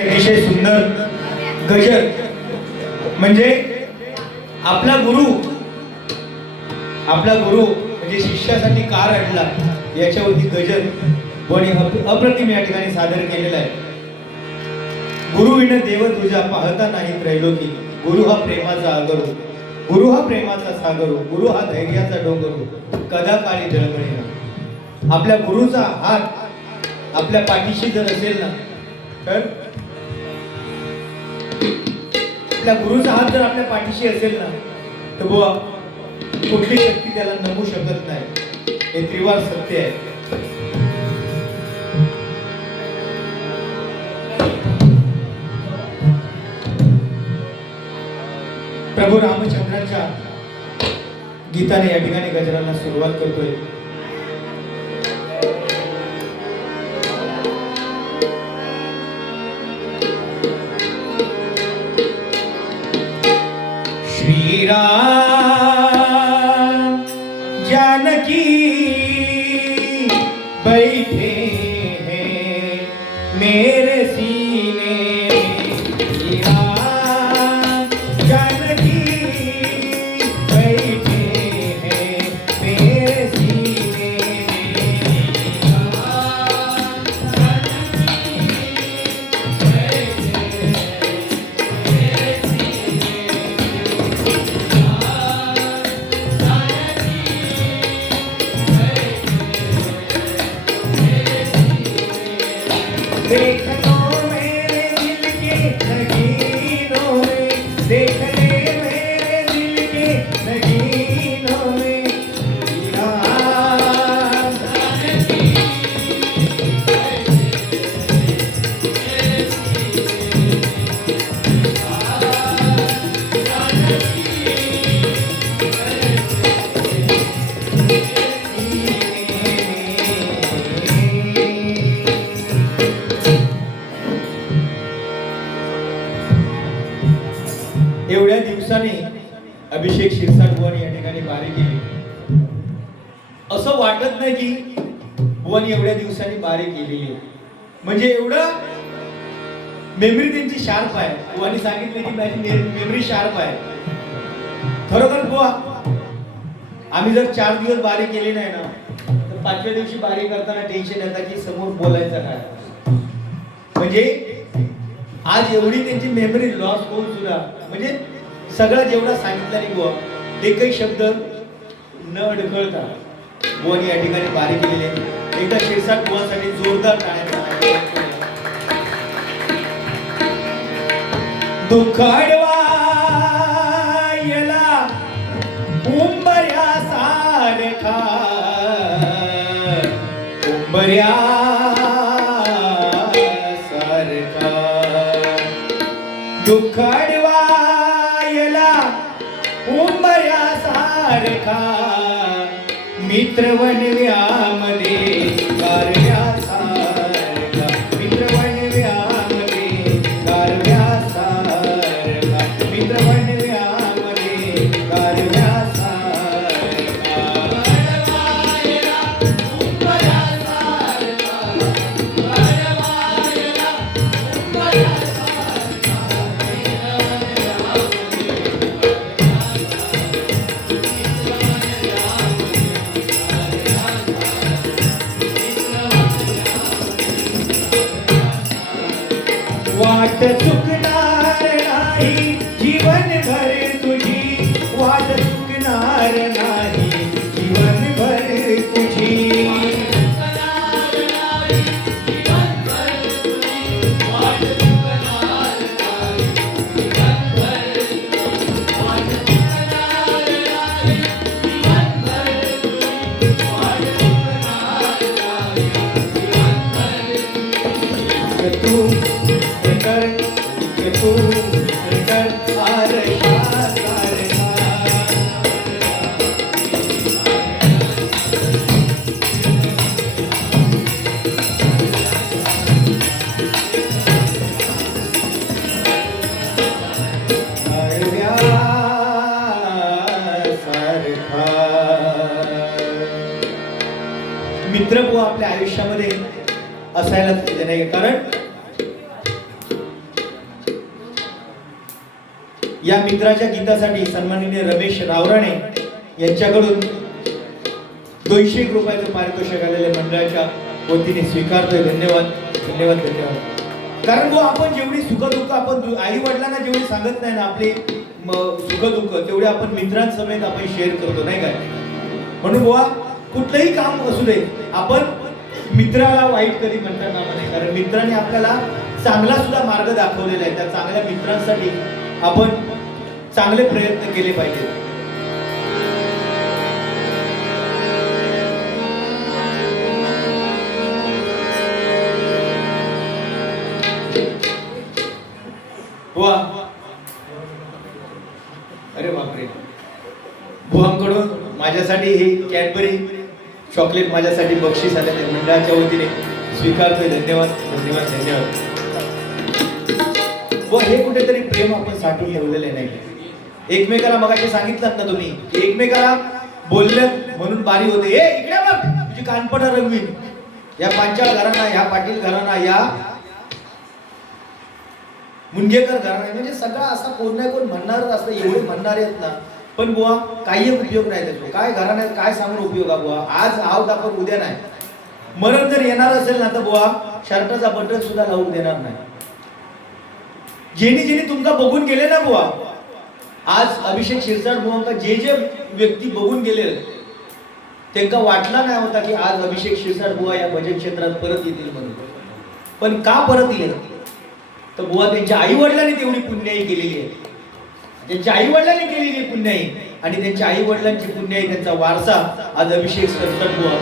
अतिशय सुंदर गजल म्हणजे आपला गुरु म्हणजे शिष्यासाठी का रडला याच्यावरती गजल आणि अप्रतिम या ठिकाणी सादर केलेला आहे. गुरु विण देव तुझ्या पाहता नाही त्रैलोकी, गुरु हा प्रेमाचा आगरू, गुरु हा प्रेमाचा सागरू, गुरु हा धैर्याचा डोंगरू, कदा काळी जळमळीना. आपल्या गुरुचा हात आपल्या पाठीशी जर असेल ना तर आपल्या गुरुचा हात जर आपल्या पाठीशी असेल ना तर बुवा कुठली शक्ती त्याला नमू शकत नाही. हे त्रिवार सत्य आहे. प्रभू रामचंद्रांच्या गीताने या ठिकाणी गजरांना सुरुवात करतोय. राम जानकी बैठे हैं मेरे सीने में, राम जानकी बैठे हैं मेरे सीने में, राम जानकी बैठे हैं मेरे सीने में. देख लो मेरे दिल के नगीनों में, देख ले मेरे दिल के नगीनों में, राम जानकी एवढ्या दिवसांनी अभिषेक शिरसाट बुवानी या ठिकाणी बारी केली. असं वाटत नाही की बुवानी एवढ्या दिवसांनी बारी केलेली म्हणजे एवढं मेमरी त्यांची शार्प आहे. बुवानी सांगितलं की माझी मेमरी शार्प आहे. खरोखर बुवा आम्ही जर 4 दिवस बारी केली नाही ना तर 5व्या दिवशी बारी करताना टेन्शन येतं की समोर बोलायचं काय. म्हणजे आज एवढी त्यांची मेमरी लॉस होऊन सुद्धा म्हणजे सगळं जेवढा सांगितलं नाही बुवा एकही शब्द न अडखळता बुवानी या ठिकाणी बारी केलेली आहे. एकदा शिरसाट बुवासाठी जोरदार टाळ्या. दुःख अडवायला उंबऱ्या सारखा, उंबऱ्या सारखा दुःख अडवायला उंबऱ्या सारखा, मित्र वनव्यामध्ये गारव्या सारखा, मित्र वनव्यामध्ये गारव्या सारखा, मित्र वनव्यामध्ये गारव्या सारखा. अडवायला उंबऱ्या सारखा, अडवायला उंबऱ्या वाट चुकणार नाही जीवनभर तुझी, वाट चुकणार नाही जीवनभर तुझी, वाट चुकणार नाही जीवनभर तुझी, वाट चुकणार नाही जीवनभर तुझी, वाट चुकणार नाही जीवनभर तुझी. तू कर आरशा सारखा, गारव्या सारखा. मित्र बुवा आपल्या आयुष्यामध्ये असायलाच पाहिजे नाही. कारण या मित्राच्या गीतासाठी सन्माननीय रमेश रावराणे यांच्याकडून 200 रुपयाचं पारितोषिक आलेल्या मंडळाच्या वतीने स्वीकारतोय. धन्यवाद धन्यवाद धन्यवाद. कारण आपण जेवढी सुखदुःख आपण आई वडिलांना जेवढी सांगत नाही ना आपले सुखदुःख तेवढे आपण मित्रांसमेत आपण शेअर करतो नाही काय. म्हणून बुवा कुठलंही काम असू दे आपण मित्राला वाईट कधी म्हणता कामा नये. कारण मित्राने आपल्याला चांगला सुद्धा मार्ग दाखवलेला आहे. त्या चांगल्या मित्रांसाठी आपण चांगले प्रयत्न केले पाहिजे. बुवा अरे बापरे, बुवांकडून माझ्यासाठी हे कॅडबरी चॉकलेट माझ्यासाठी बक्षीस आलेले मंडळाच्या वतीने स्वीकारतोय. धन्यवाद धन्यवाद धन्यवाद. व हे कुठेतरी प्रेम आपण साठवून ठेवलेले नाही. एकमेकाला मगाशी सांगितलं ना तुम्ही, एकमेकाला बोललं म्हणून बारी होते. ए इकडे बघ तुझी कानपडा रंगवीन. या पांचाळ घराणा, या पाटील घराणा, या मुंगेकर घराणा, म्हणजे सगळा असा कोण नाही कोण म्हणणारच असतं. एवढे म्हणणारे आहेत ना, पण बुवा काही उपयोग नाही त्याचा. काय घराण्यात काय सांगून उपयोग आहे बुवा. आज आहोत आपण उद्या नाही. मरण जर येणार असेल ना तर बुवा शर्टाचा बटन सुद्धा लावून देणार नाही. जेणे जेणे तुमका बघून गेले ना बुवा, आज अभिषेक शिरसाट बुवांका जे जे व्यक्ती बघून गेले त्यांना वाटला नाही होता की आज अभिषेक शिरसाट बुवा या भजन क्षेत्रात परत येतील म्हणून. पण का परत येईल तर बुवा त्यांच्या आई वडिलांनी तेवढी पुण्याई केलेली आहे. त्यांच्या आई वडिलांनी केलेली पुण्याई आणि त्यांच्या आई वडिलांची पुण्याई त्यांचा वारसा आज अभिषेक शिरसाट बुवा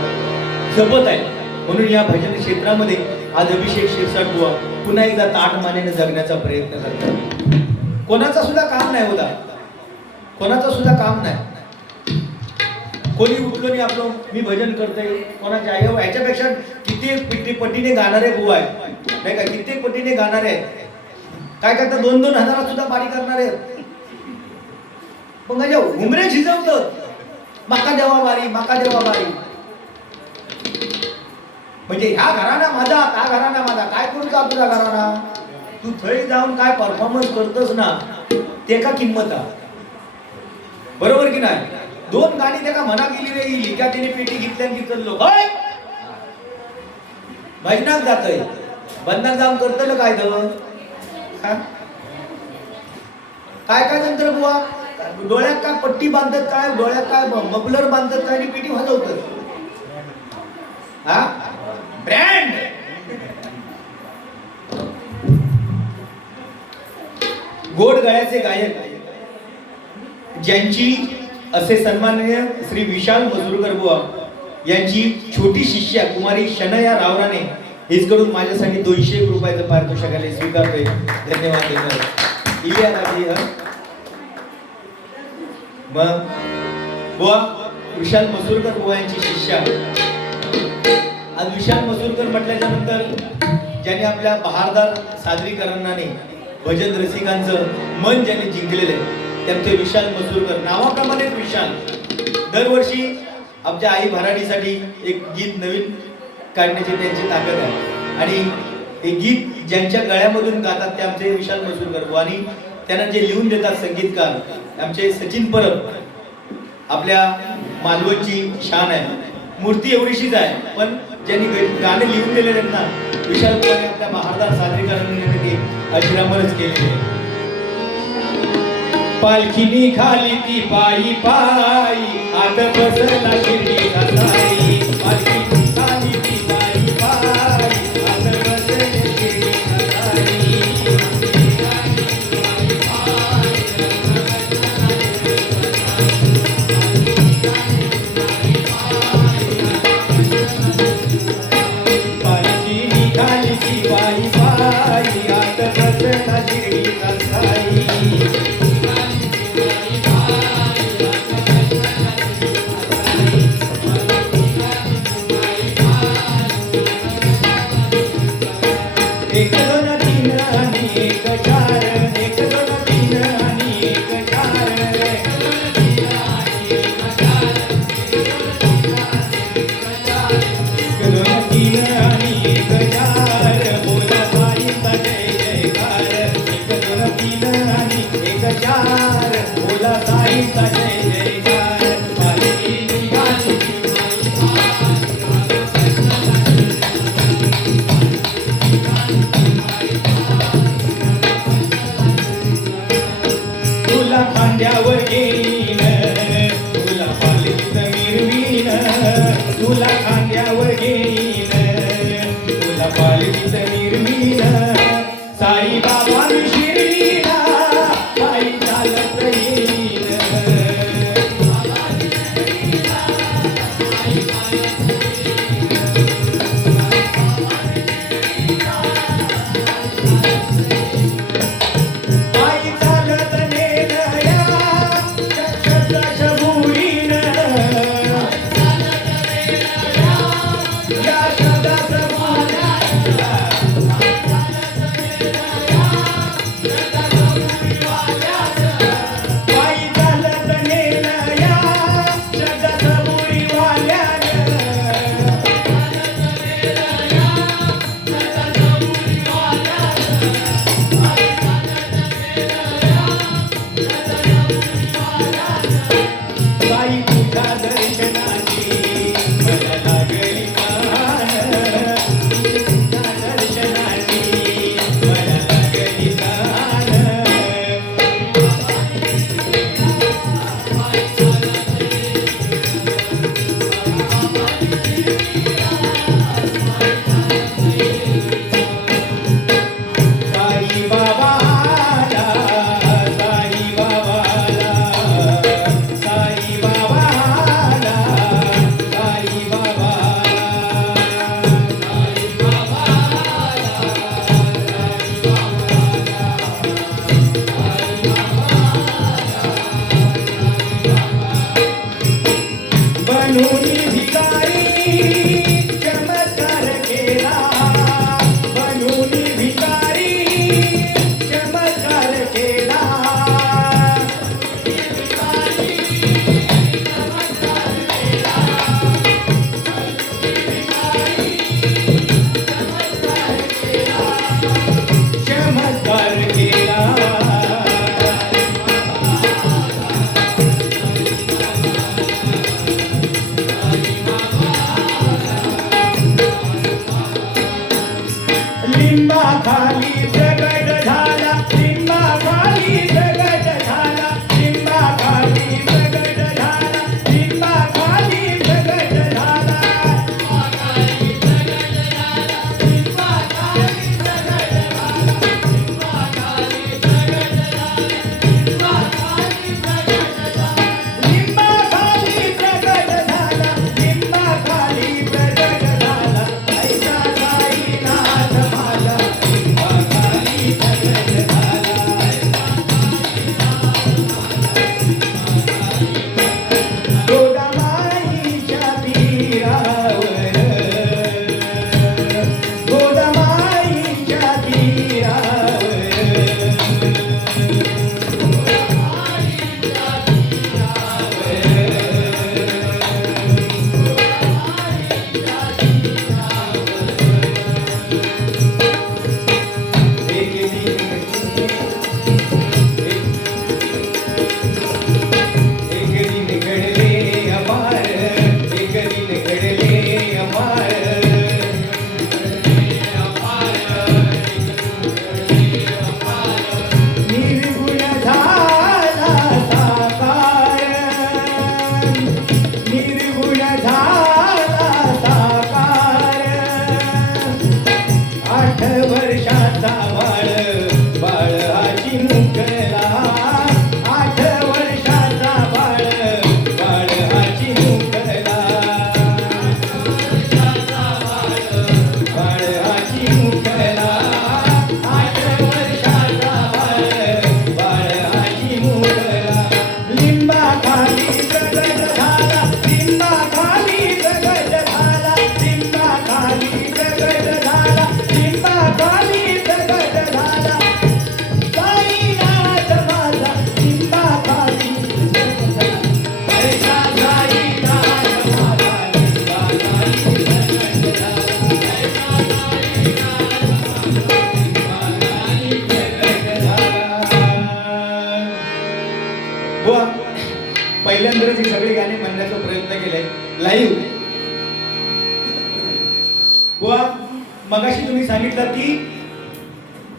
जपत आहे. म्हणून या भजन क्षेत्रामध्ये आज अभिषेक शिरसाट बुवा पुन्हा एकदा ताटमानेने जगण्याचा प्रयत्न करतात. कोणाचा सुद्धा काम नाही होता, कोणाचा सुद्धा काम नाही. कोणी उठलो नाही आपलं मी भजन करतोय कोणाच्या आई याच्यापेक्षा किती पटीने गाणारे बुवा आहे नाही का, कित्येक पटीने गाणारे आहेत. काय करतात 2-2 हजारात सुद्धा बारी करणारे. मग माझ्या उमरे झिजवतं माका देवा बारी, माका देवा बारी. म्हणजे ह्या घराना माझा, त्या घराना माझा, काय करू का तुझा घराना. तू थळी जाऊन काय परफॉर्मन्स करतोस ना ते का किंमत आहे. बरोबर की नाही. 2 गाणी त्या का मना गेली रे येईल का तिने पेटी घेतल्याने चाललो भजनात जातोय. बंधनात जाऊन करतलं काय दव काय काय नंतर बुवा डोळ्यात काय पट्टी बांधत, काय डोळ्यात काय मफलर बांधत, काय आणि पिटी वाजवत. हा ब्रँड गोड गळ्याचे गायक ज्यांची असे सन्माननीय श्री विशाल मसुरकर बुवा यांची छोटी शिष्या कुमारी शनया रावराणे हिचकडून माझ्यासाठी 200 रुपयाचं पारितोषिक आले स्वीकारतोय. धन्यवाद धन्यवाद. मग बुवा विशाल मसुरकर बुवा यांची शिष्या. आज विशाल मसुरकर म्हटल्याच्या नंतर ज्यांनी आपल्या बहारदार सादरीकरणाने भजन रसिकांचं मन ज्यांनी जिंकलेलं आहे त्यांचे विशाल मसुरकर नावाप्रमाणेच विशाल. दरवर्षी आमच्या आई भराडीसाठी एक गीत नवीन काढण्याची त्यांची ताकद आहे आणि हे गीत ज्यांच्या गळ्यामधून गातात ते आमचे विशाल मसुरकर आणि त्यांना जे लिहून देतात संगीतकार आमचे सचिन परब. आपल्या मालवणची शान आहे. मूर्ती एवढीशीच आहे पण ज्यांनी गाणे लिहून दिले त्यांना विशाल बुवाने आपल्या बहारदार सादरीकरणाने अजरामरच केलेले. पालखीनी खाली ती पायी पायी आत बसला शिर्डीचा साई. पालखीनी खाली ती पायी पायी आत बसला शिर्डीचा साई. पालखीनी खाली ती पायी पायी आत बसला शिर्डीचा साई. एक दोन तीन आणि एक चार, एक दोन तीन आणि एक चार, एक दोन तीन आणि एक चार, बोला बाईचा जय जयकार. एक दोन तीन आणि एक चार बोला साईचा जय जयकार पालखी निघाली तुला खांद्यावर घेईन तुला पालखीत मिरवीन तुला खांद्यावर घेईन तुला पालखीत मिरवीन साई बाबा मी शिर्डीला पायी चालत येईन पायी चालत नेन या शबुरीन या पायी चालत नेन या शबुरीवाल्यान साई तुझ्या दर्शनाची मला लागली मान तुझ्या दर्शनाची मला लागली मान साई बाबाला साई बाबाला साई बाबाला साई बनूनी भिकारी चमत्कार केला बनूनी भिकारी चमत्कार केला चमत्कार केला लिंबा खाली दगड बुवा पहिल्यांदाच ही सगळी गाणी म्हणण्याचा प्रयत्न केलाय लाईव्ह. बुवा मगाशी तुम्ही सांगितलं की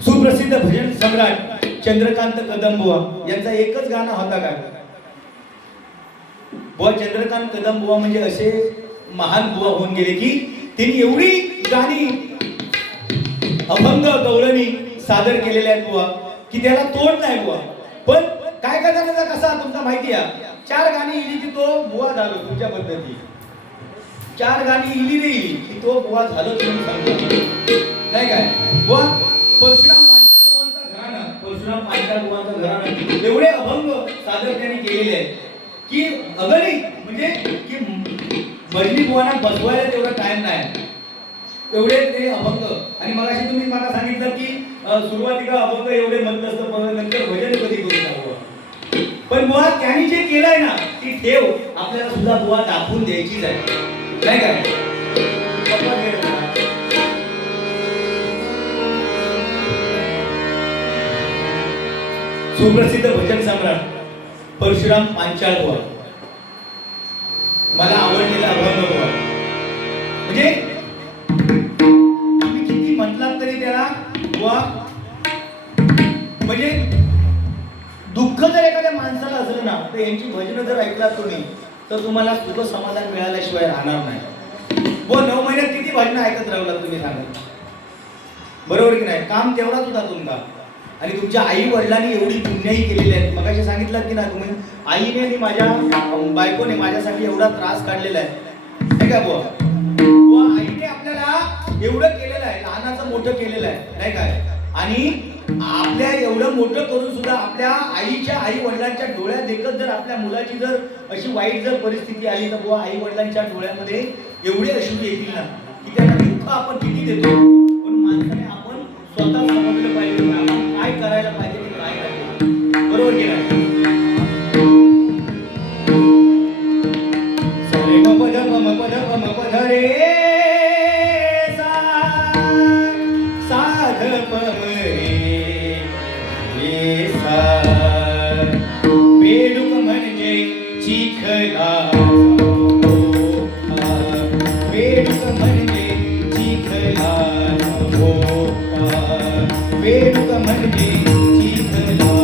सुप्रसिद्ध भजन सम्राट चंद्रकांत कदम बुवा यांचा एकच गाणं होता का? बुवा चंद्रकांत कदम बुवा म्हणजे असे महान बुवा होऊन गेले की त्यांनी एवढी गाणी अभंग गवळणी सादर केलेले आहेत बुवा की त्याला तोड नाही बुवा. पण काय करण्याचा कसा तुमचा माहिती आहे, 4 गाणी इली की तो बुवा झालो तुमच्या पद्धती. 4 गाणी इली नाही की तो बुवा झालो तुम्ही सांगतो नाही काय. बुवा परशुराम पांचाळ बुवांचा घराणा, परशुराम पांचाळ बुवांचा घराणा एवढे अभंग सादर त्यांनी केलेले आहेत की अगदी म्हणजे की भजनी बुवांना बसवायला तेवढा टाइम नाही एवढे ते अभंग. आणि मगाशी तुम्ही मला सांगितलं की सुरुवातीला अभंग एवढे म्हणत असतं पण नंतर भजन कधी करू शकतो. पण बुवा त्यांनी जे केलंय ना ती ठेव आपल्याला सुद्धा बुवा दाखवून द्यायचीच आहे नाही काय. सुप्रसिद्ध भजन सम्राट परशुराम पांचाळ बुवा मला आवडलेला अभंग बुवा म्हणजे तुम्ही किती म्हटलात तरी त्याला बुवा म्हणजे दुःख जर एखाद्या माणसाला असलं ना तर यांची भजनं जर ऐकलात तुम्ही तर तुम्हाला सुख समाधान मिळाल्याशिवाय राहणार नाही. बुवा 9 महिन्यात किती भजनं ऐकत राहिलात तुम्ही सांगा, बरोबर की नाही. काम तेवढाच होता तुमचा. आणि तुमच्या आई वडिलांनी एवढी पुण्याई केलेली आहे. मगाशी सांगितलं की ना तुम्ही आईने आणि माझ्या बायकोने माझ्यासाठी एवढा त्रास काढलेला आहे नाही का बुवा. बुवा आईने आपल्याला एवढं केलेलं आहे, लहानाचं मोठं केलेलं आहे नाही काय. आणि आपल्या एवढं मोठं करून सुद्धा आपल्या आईच्या आई वडिलांच्या डोळ्यात देखत जर आपल्या मुलाची जर अशी वाईट जर परिस्थिती आली तर बुवा आई वडिलांच्या डोळ्यामध्ये एवढे अश्रू येतील ना की त्यांना दुःख आपण किती देतो. पण माणसाने आपण स्वतः समजलं पाहिजे आपण काय करायला पाहिजे ते काय करायचं, बरोबर की नाही. सरे म पद म पद रे साध बेडूक म्हणजे चिखला, बेडूक म्हणजे चिखला बेडूक म्हणजे चिखला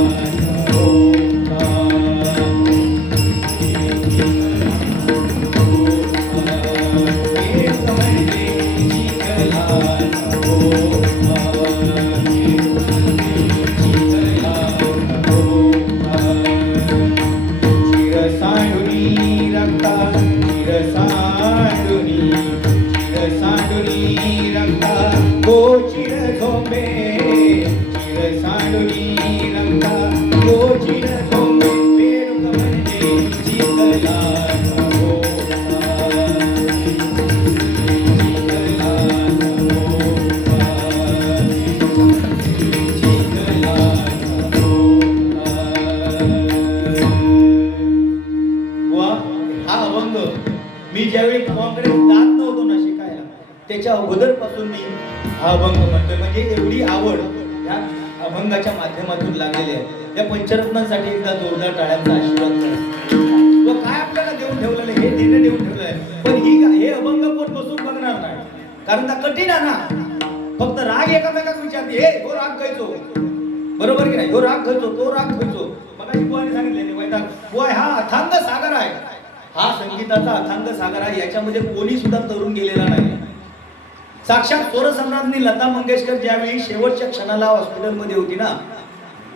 मी ज्यावेळी बुवाकडे जात नव्हतो ना शिकायला त्याच्या अगोदर पासून मी हा अभंग म्हणतोय. म्हणजे एवढी आवड या अभंगाच्या माध्यमातून लागलेली आहे. या पंचरत्नांसाठी एकदा जोरदार टाळ्यांचा आशीर्वाद करा. तो काय आपल्याला देऊन ठेवलेलं हे देणं देऊन ठेवलंय. पण हे अभंग कोण बसून बघणार नाही कारण त्या कठीण आहे ना. फक्त राग एकामेकात विचारते हे हो राग खायचो, बरोबर की नाही. हो राग खायचो तो राग खायचो. मगाशी बुवाने सांगितले वैताग बुवा हा अथांग सागर आहे. हा संगीताचा अथांग सागर आहे. याच्यामध्ये कोणी सुद्धा तरुण गेलेला नाही. साक्षात स्वरसम्राज्ञी लता मंगेशकर ज्यावेळी शेवटच्या क्षणाला हॉस्पिटलमध्ये होती ना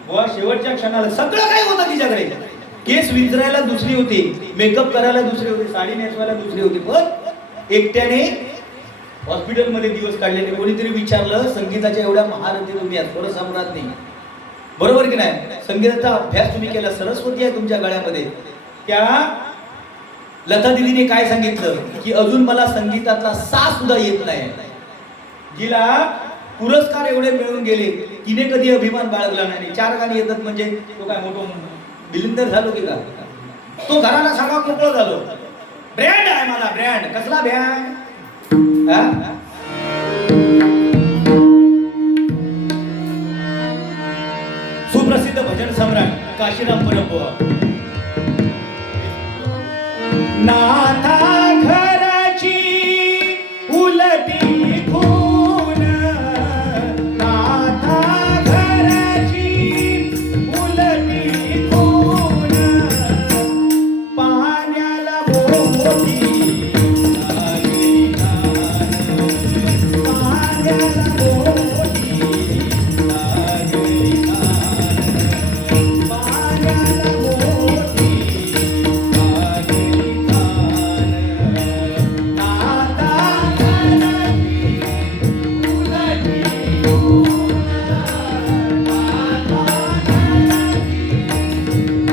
बुवा शेवटच्या क्षणाला सगळं काही होतं तिच्याकडे. केस विंचरायला दुसरी होती, मेकअप करायला दुसरी होती, साडी नेसवायला दुसरी होती. पण एकट्याने हॉस्पिटलमध्ये दिवस काढलेले. कोणीतरी विचारलं संगीताच्या एवढ्या महारथी तुम्ही आहात स्वरसम्राज्ञी, बरोबर की नाही. संगीताचा अभ्यास तुम्ही केला, सरस्वती आहे तुमच्या गळ्यामध्ये. त्या लता दिदीने काय सांगितलं की अजून मला संगीतातला सा सुद्धा येत नाही. जिला पुरस्कार एवढे मिळून गेले तिने कधी अभिमान बाळगला नाही. 4 गाणी येतात म्हणजे तो काय मोठं बिलिंदर झालो की का. तो घराला सांगा मोकळं झालो. ब्रँड आहे मला ब्रँड. कसला ब्रँड. सुप्रसिद्ध भजन सम्राट काशीराम परब बुवा नाथा घराची उलटी खून, नाथा घराची उलटी खून, पाण्याला मोठी लागली नान, पाण्याला मोठी लागली नान, पाण्याला मोठी लागली नान. नाथा घराची उलटी खून, नाथा घराची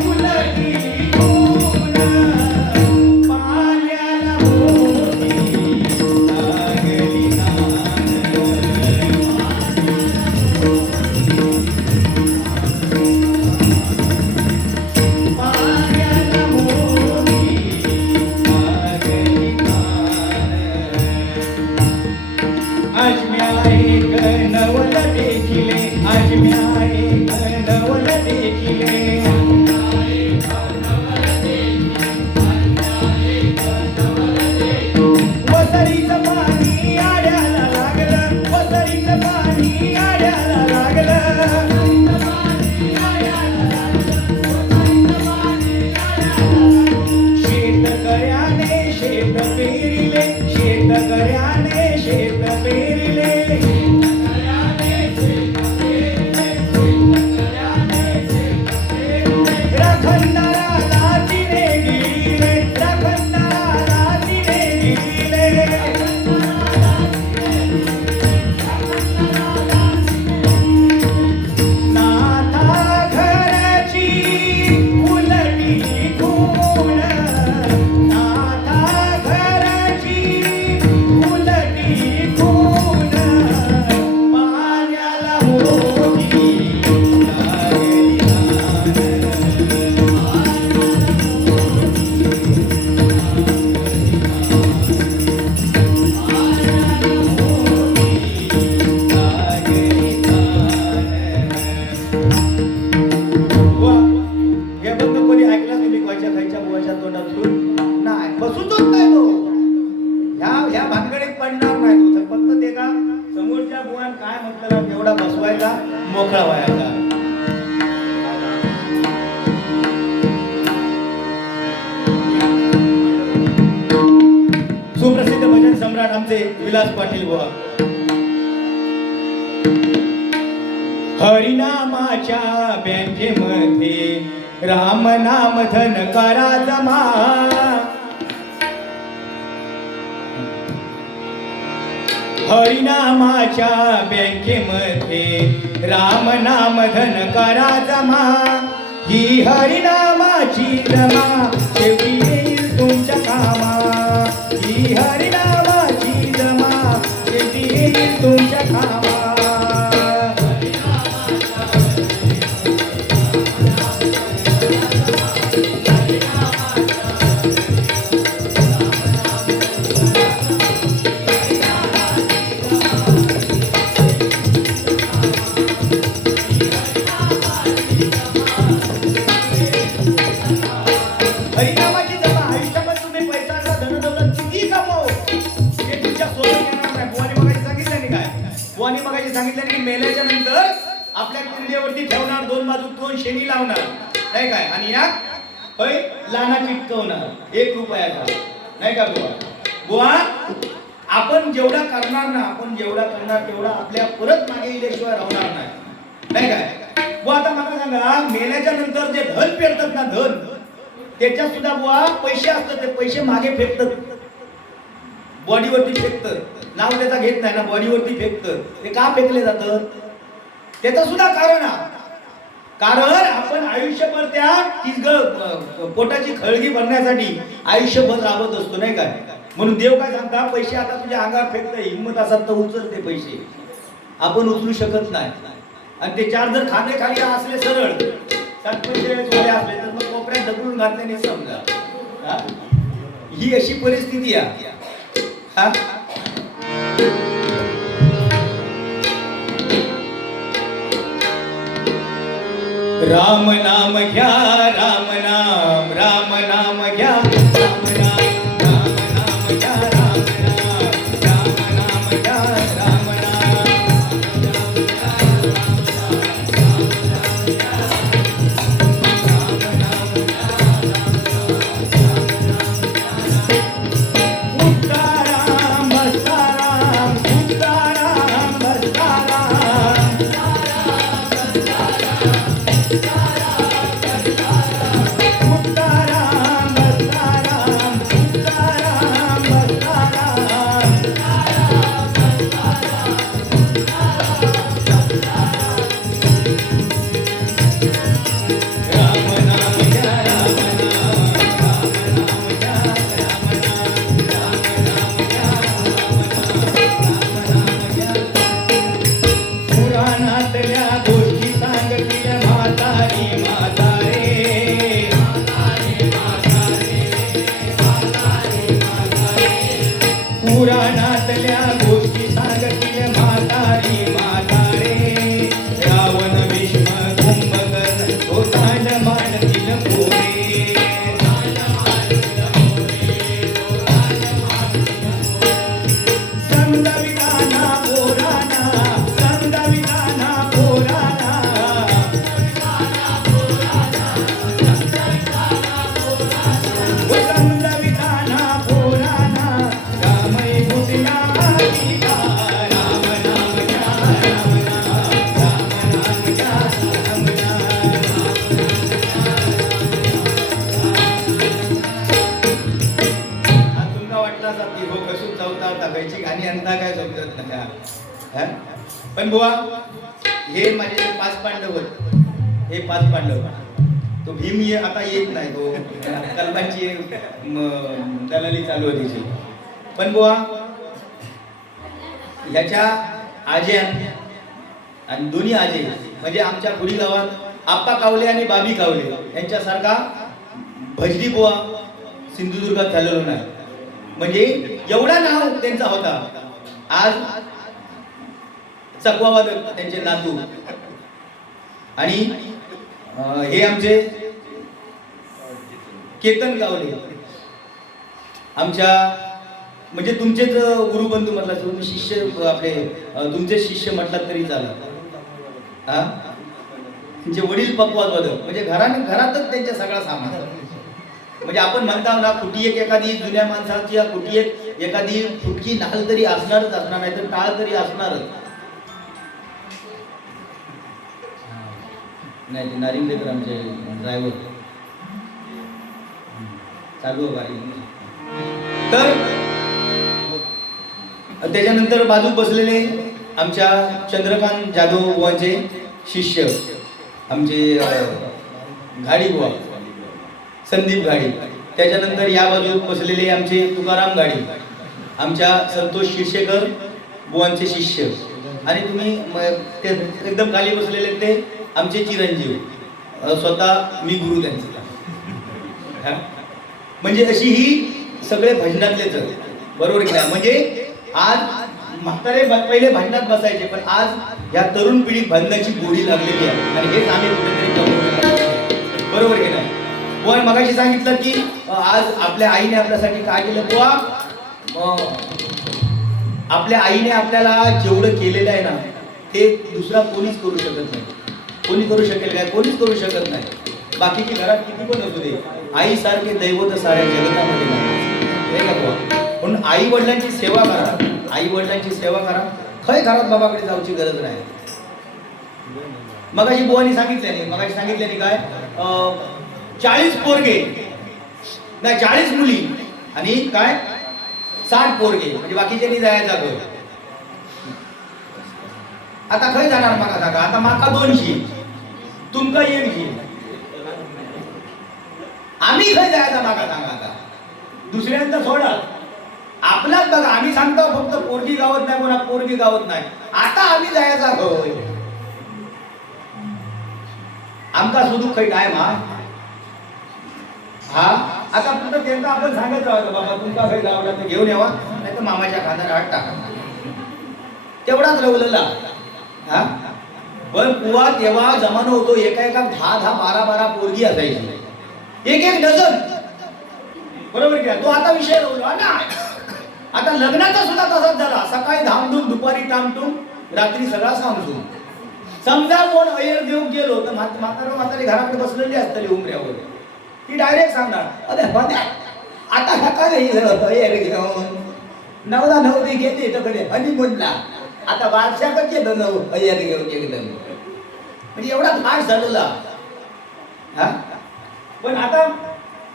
उलटी खून, पाण्याला मोठी लागली नान. पाण्याला मोठी लागली नान. आज म्या एक नवल देखिले, आज म्या एक नवल देखिले, वसरीचं पाणी आड्याला लागलं, वसरीचं पाणी आड्याला लागलं, शेतकऱ्याने शेत पेरिले, शेतकऱ्याने शेत पेरिले, राखणाराला तिने दिले, राखणाराला तिने दिले, नाथा घराची उलटी खून, नाथा घराची उलटी खून, पाण्याला मोठी लागली नान. लागली नान. बुवा, हे बंद कधी ऐकला तुम्ही कोणाच्या खायच्या बुवाच्या तोंडातून? नाही, बसूनच नाही तो. ह्या भानगडीत पडणार नाही तो. तर फक्त ते का समोरच्या बुवान काय म्हटलं ना तेवढा बसवायचा, मोकळा व्हायचा. सुप्रसिद्ध भजन सम्राट आमचे विलास पाटील बुवा. हरिनामाच्या बँकेमध्ये राम नाम धन करा जमा, हरिनामाच्या बँकेमध्ये राम नाम धन करा जमा, ही हरिनामाची जमा शेवटी येईल तुमच्या कामा, ही हरिनामाची जमा शेवटी येईल तुमच्या कामा. हरिनामाची जमा आयुष्यामध्ये तुम्ही पैसा धनदौलत किती कमव हे तुमच्या सोबत येणार नाही. बुवानी मगाशी सांगितलं नाही काय? बुवानी मगाशी सांगितलं की मेल्याच्या नंतर आपल्या किल्ल्यावरती ठेवणार, दोन बाजू दोन शेणी लावणार नाही काय, आणि या लाना चिटकवणार 1 रुपयाचा नाही का बुवा. बुवा आपण जेवढा करणार ना, आपण जेवढा करणार तेवढा आपल्या परत मागे इल्याशिवाय राहणार नाही काय. बुवा आता मला सांगा, मेल्याच्या नंतर जे धन पेरतात ना, धन त्याच्यात सुद्धा बुवा पैसे असतात, ते पैसे मागे फेकतात, बॉडीवरती फेकतात. नाव त्याचा घेत नाही ना, बॉडीवरती फेकतात. ते का फेकले जातं त्याचं सुद्धा कारण आहे. कारण आपण आयुष्यभर त्या पोटाची खळगी भरण्यासाठी आयुष्यभर राबत असतो नाही काय. म्हणून देव काय सांगता, पैसे आता तुझ्या अंगावर फेकता, हिंमत असतात तर उचल ते पैसे. आपण उचलू शकत नाही. आणि ते 4 जर खाणे खाली असले सरळ 7 पैसे असले तर मग कोपऱ्यात ढकलून घातल्याने समजा. ही अशी परिस्थिती आहे. राम नाम घ्या, राम नाम घ्या, राम नाम पुराणातल्या गोष्टी सांगतील म्हातारी म्हातारे रावण भीष्म कुंभकर्ण तो तान मांडतील पोरे संदविताना पोराना संदविताना पोराना संदविताना पोराना रामई बुटिया गीता राम नाम घ्या राम नाम घ्या राम नाम तुमका वाटला की हो कसून चौथा टाकायची गाणी अंता काय समजत नाही पण बुवा हे माझे जे 5 पांडव होते हे 5 पांडव तो भीम आता येत नाही तो कल्पांची दलाली चालू होती पण बुवा ह्याच्या आज्या आणि दोन्ही आजे म्हणजे आमच्या पुढील गावात आप्पा कावले आणि बाबी कावले यांच्यासारखा भजनी बुवा सिंधुदुर्गात झालेलो नाही म्हणजे एवढा नाव त्यांचा होता आज चकवावादक त्यांचे नातू आणि हे आमचे केतन गावले आमच्या म्हणजे तुमचेच गुरुबंधू म्हटला तुम्ही शिष्य आपले तुमचे शिष्य म्हटलात तरी चालत हा तुमचे वडील पक्वादवादक म्हणजे घरातच त्यांच्या सगळा सामान म्हणजे आपण म्हणता ना कुठी एक एखादी जुन्या माणसाची कुठी एक एखादी फुटकी नाल तरी असणारच असणार नाही तर टाळ तरी असणारच नाही ते नारिंदेकर आमचे ड्रायव्हर चालू गाडी तर त्याच्यानंतर बाजूक बसलेले आमच्या चंद्रकांत जाधव बुवांचे शिष्य आमचे घाडी बुवा संदीप घाडी त्याच्यानंतर या बाजूक बसलेले आमचे तुकाराम घाडी आमच्या संतोष शिरशेकर बुवांचे शिष्य आणि तुम्ही ते एकदम खाली बसलेले ते आमचे चिरंजीव स्वतः मी गुरु त्यांचे म्हणजे अशी ही सगळे भजनातलेच बरोबर की नाही म्हणजे आज म्हातारे पहिले भजनात बसायचे पण आज या तरुण पिढी भजनाची गोडी लागलेली आहे आणि हेच आम्ही कुठेतरी बरोबर की नाही बुवा मगाशी सांगितलं की आज आपल्या आईने आपल्यासाठी काय केलं बुवा आपल्या आईने आपल्याला जेवढं केलेलं आहे ना ते दुसरा कोणीच करू शकत नाही कोणी करू शकेल काय कोणीच करू शकत नाही बाकीची घरात किती पण असू दे आई सारखे दैवत साऱ्या जगतामध्ये नाही पण आई वडिलांची सेवा करा आई वडिलांची सेवा करा खय घरात बाबाकडे जाऊची गरज नाही मगाशी बुवानी सांगितल्याने काय 40 पोरगे नाही 40 मुली आणि काय 60 पोरगे म्हणजे बाकीच्यांनी जायचा घर आता खय जाणार माका सांगा आता माका 200 तुमका 100 आम्ही खय जायचा माका सांगा आता दुसऱ्यांचा सोडा आपलाच बघा आम्ही सांगतो फक्त पोरगी गावत नाही कोणा पोरगी गावत नाही आता आम्ही जायचा होय आमका सुधू खय काय मा हा आता फक्त त्यांना आपण सांगत राहतो बाबा तुमचा खय गावला तर घेऊन यावा नाही तर मामाच्या खांद्यावर हात टाका तेवढाच रवलेला हा पण पुवा तेव्हा जमाना होतो एका 10 12 पोरगी असायची एक डझन बरोबर की तो आता विषय रवला ना आता लग्नाचा सुद्धा तसाच झाला सकाळी धामधूम दुपारी टामटूम रात्री सगळा सामसूम समजा कोण अयर देऊ गेलो तर म्हातारी घराकडे बसलेली असतली उमऱ्यावर ती डायरेक्ट सांगणार अरे आता हा काय अयर घेऊन 9 घेते तर कडे हनीमूनला आता बादशा कच्चे नऊ अयर घेऊन एकदम म्हणजे एवढा फास्ट झालेला हा पण आता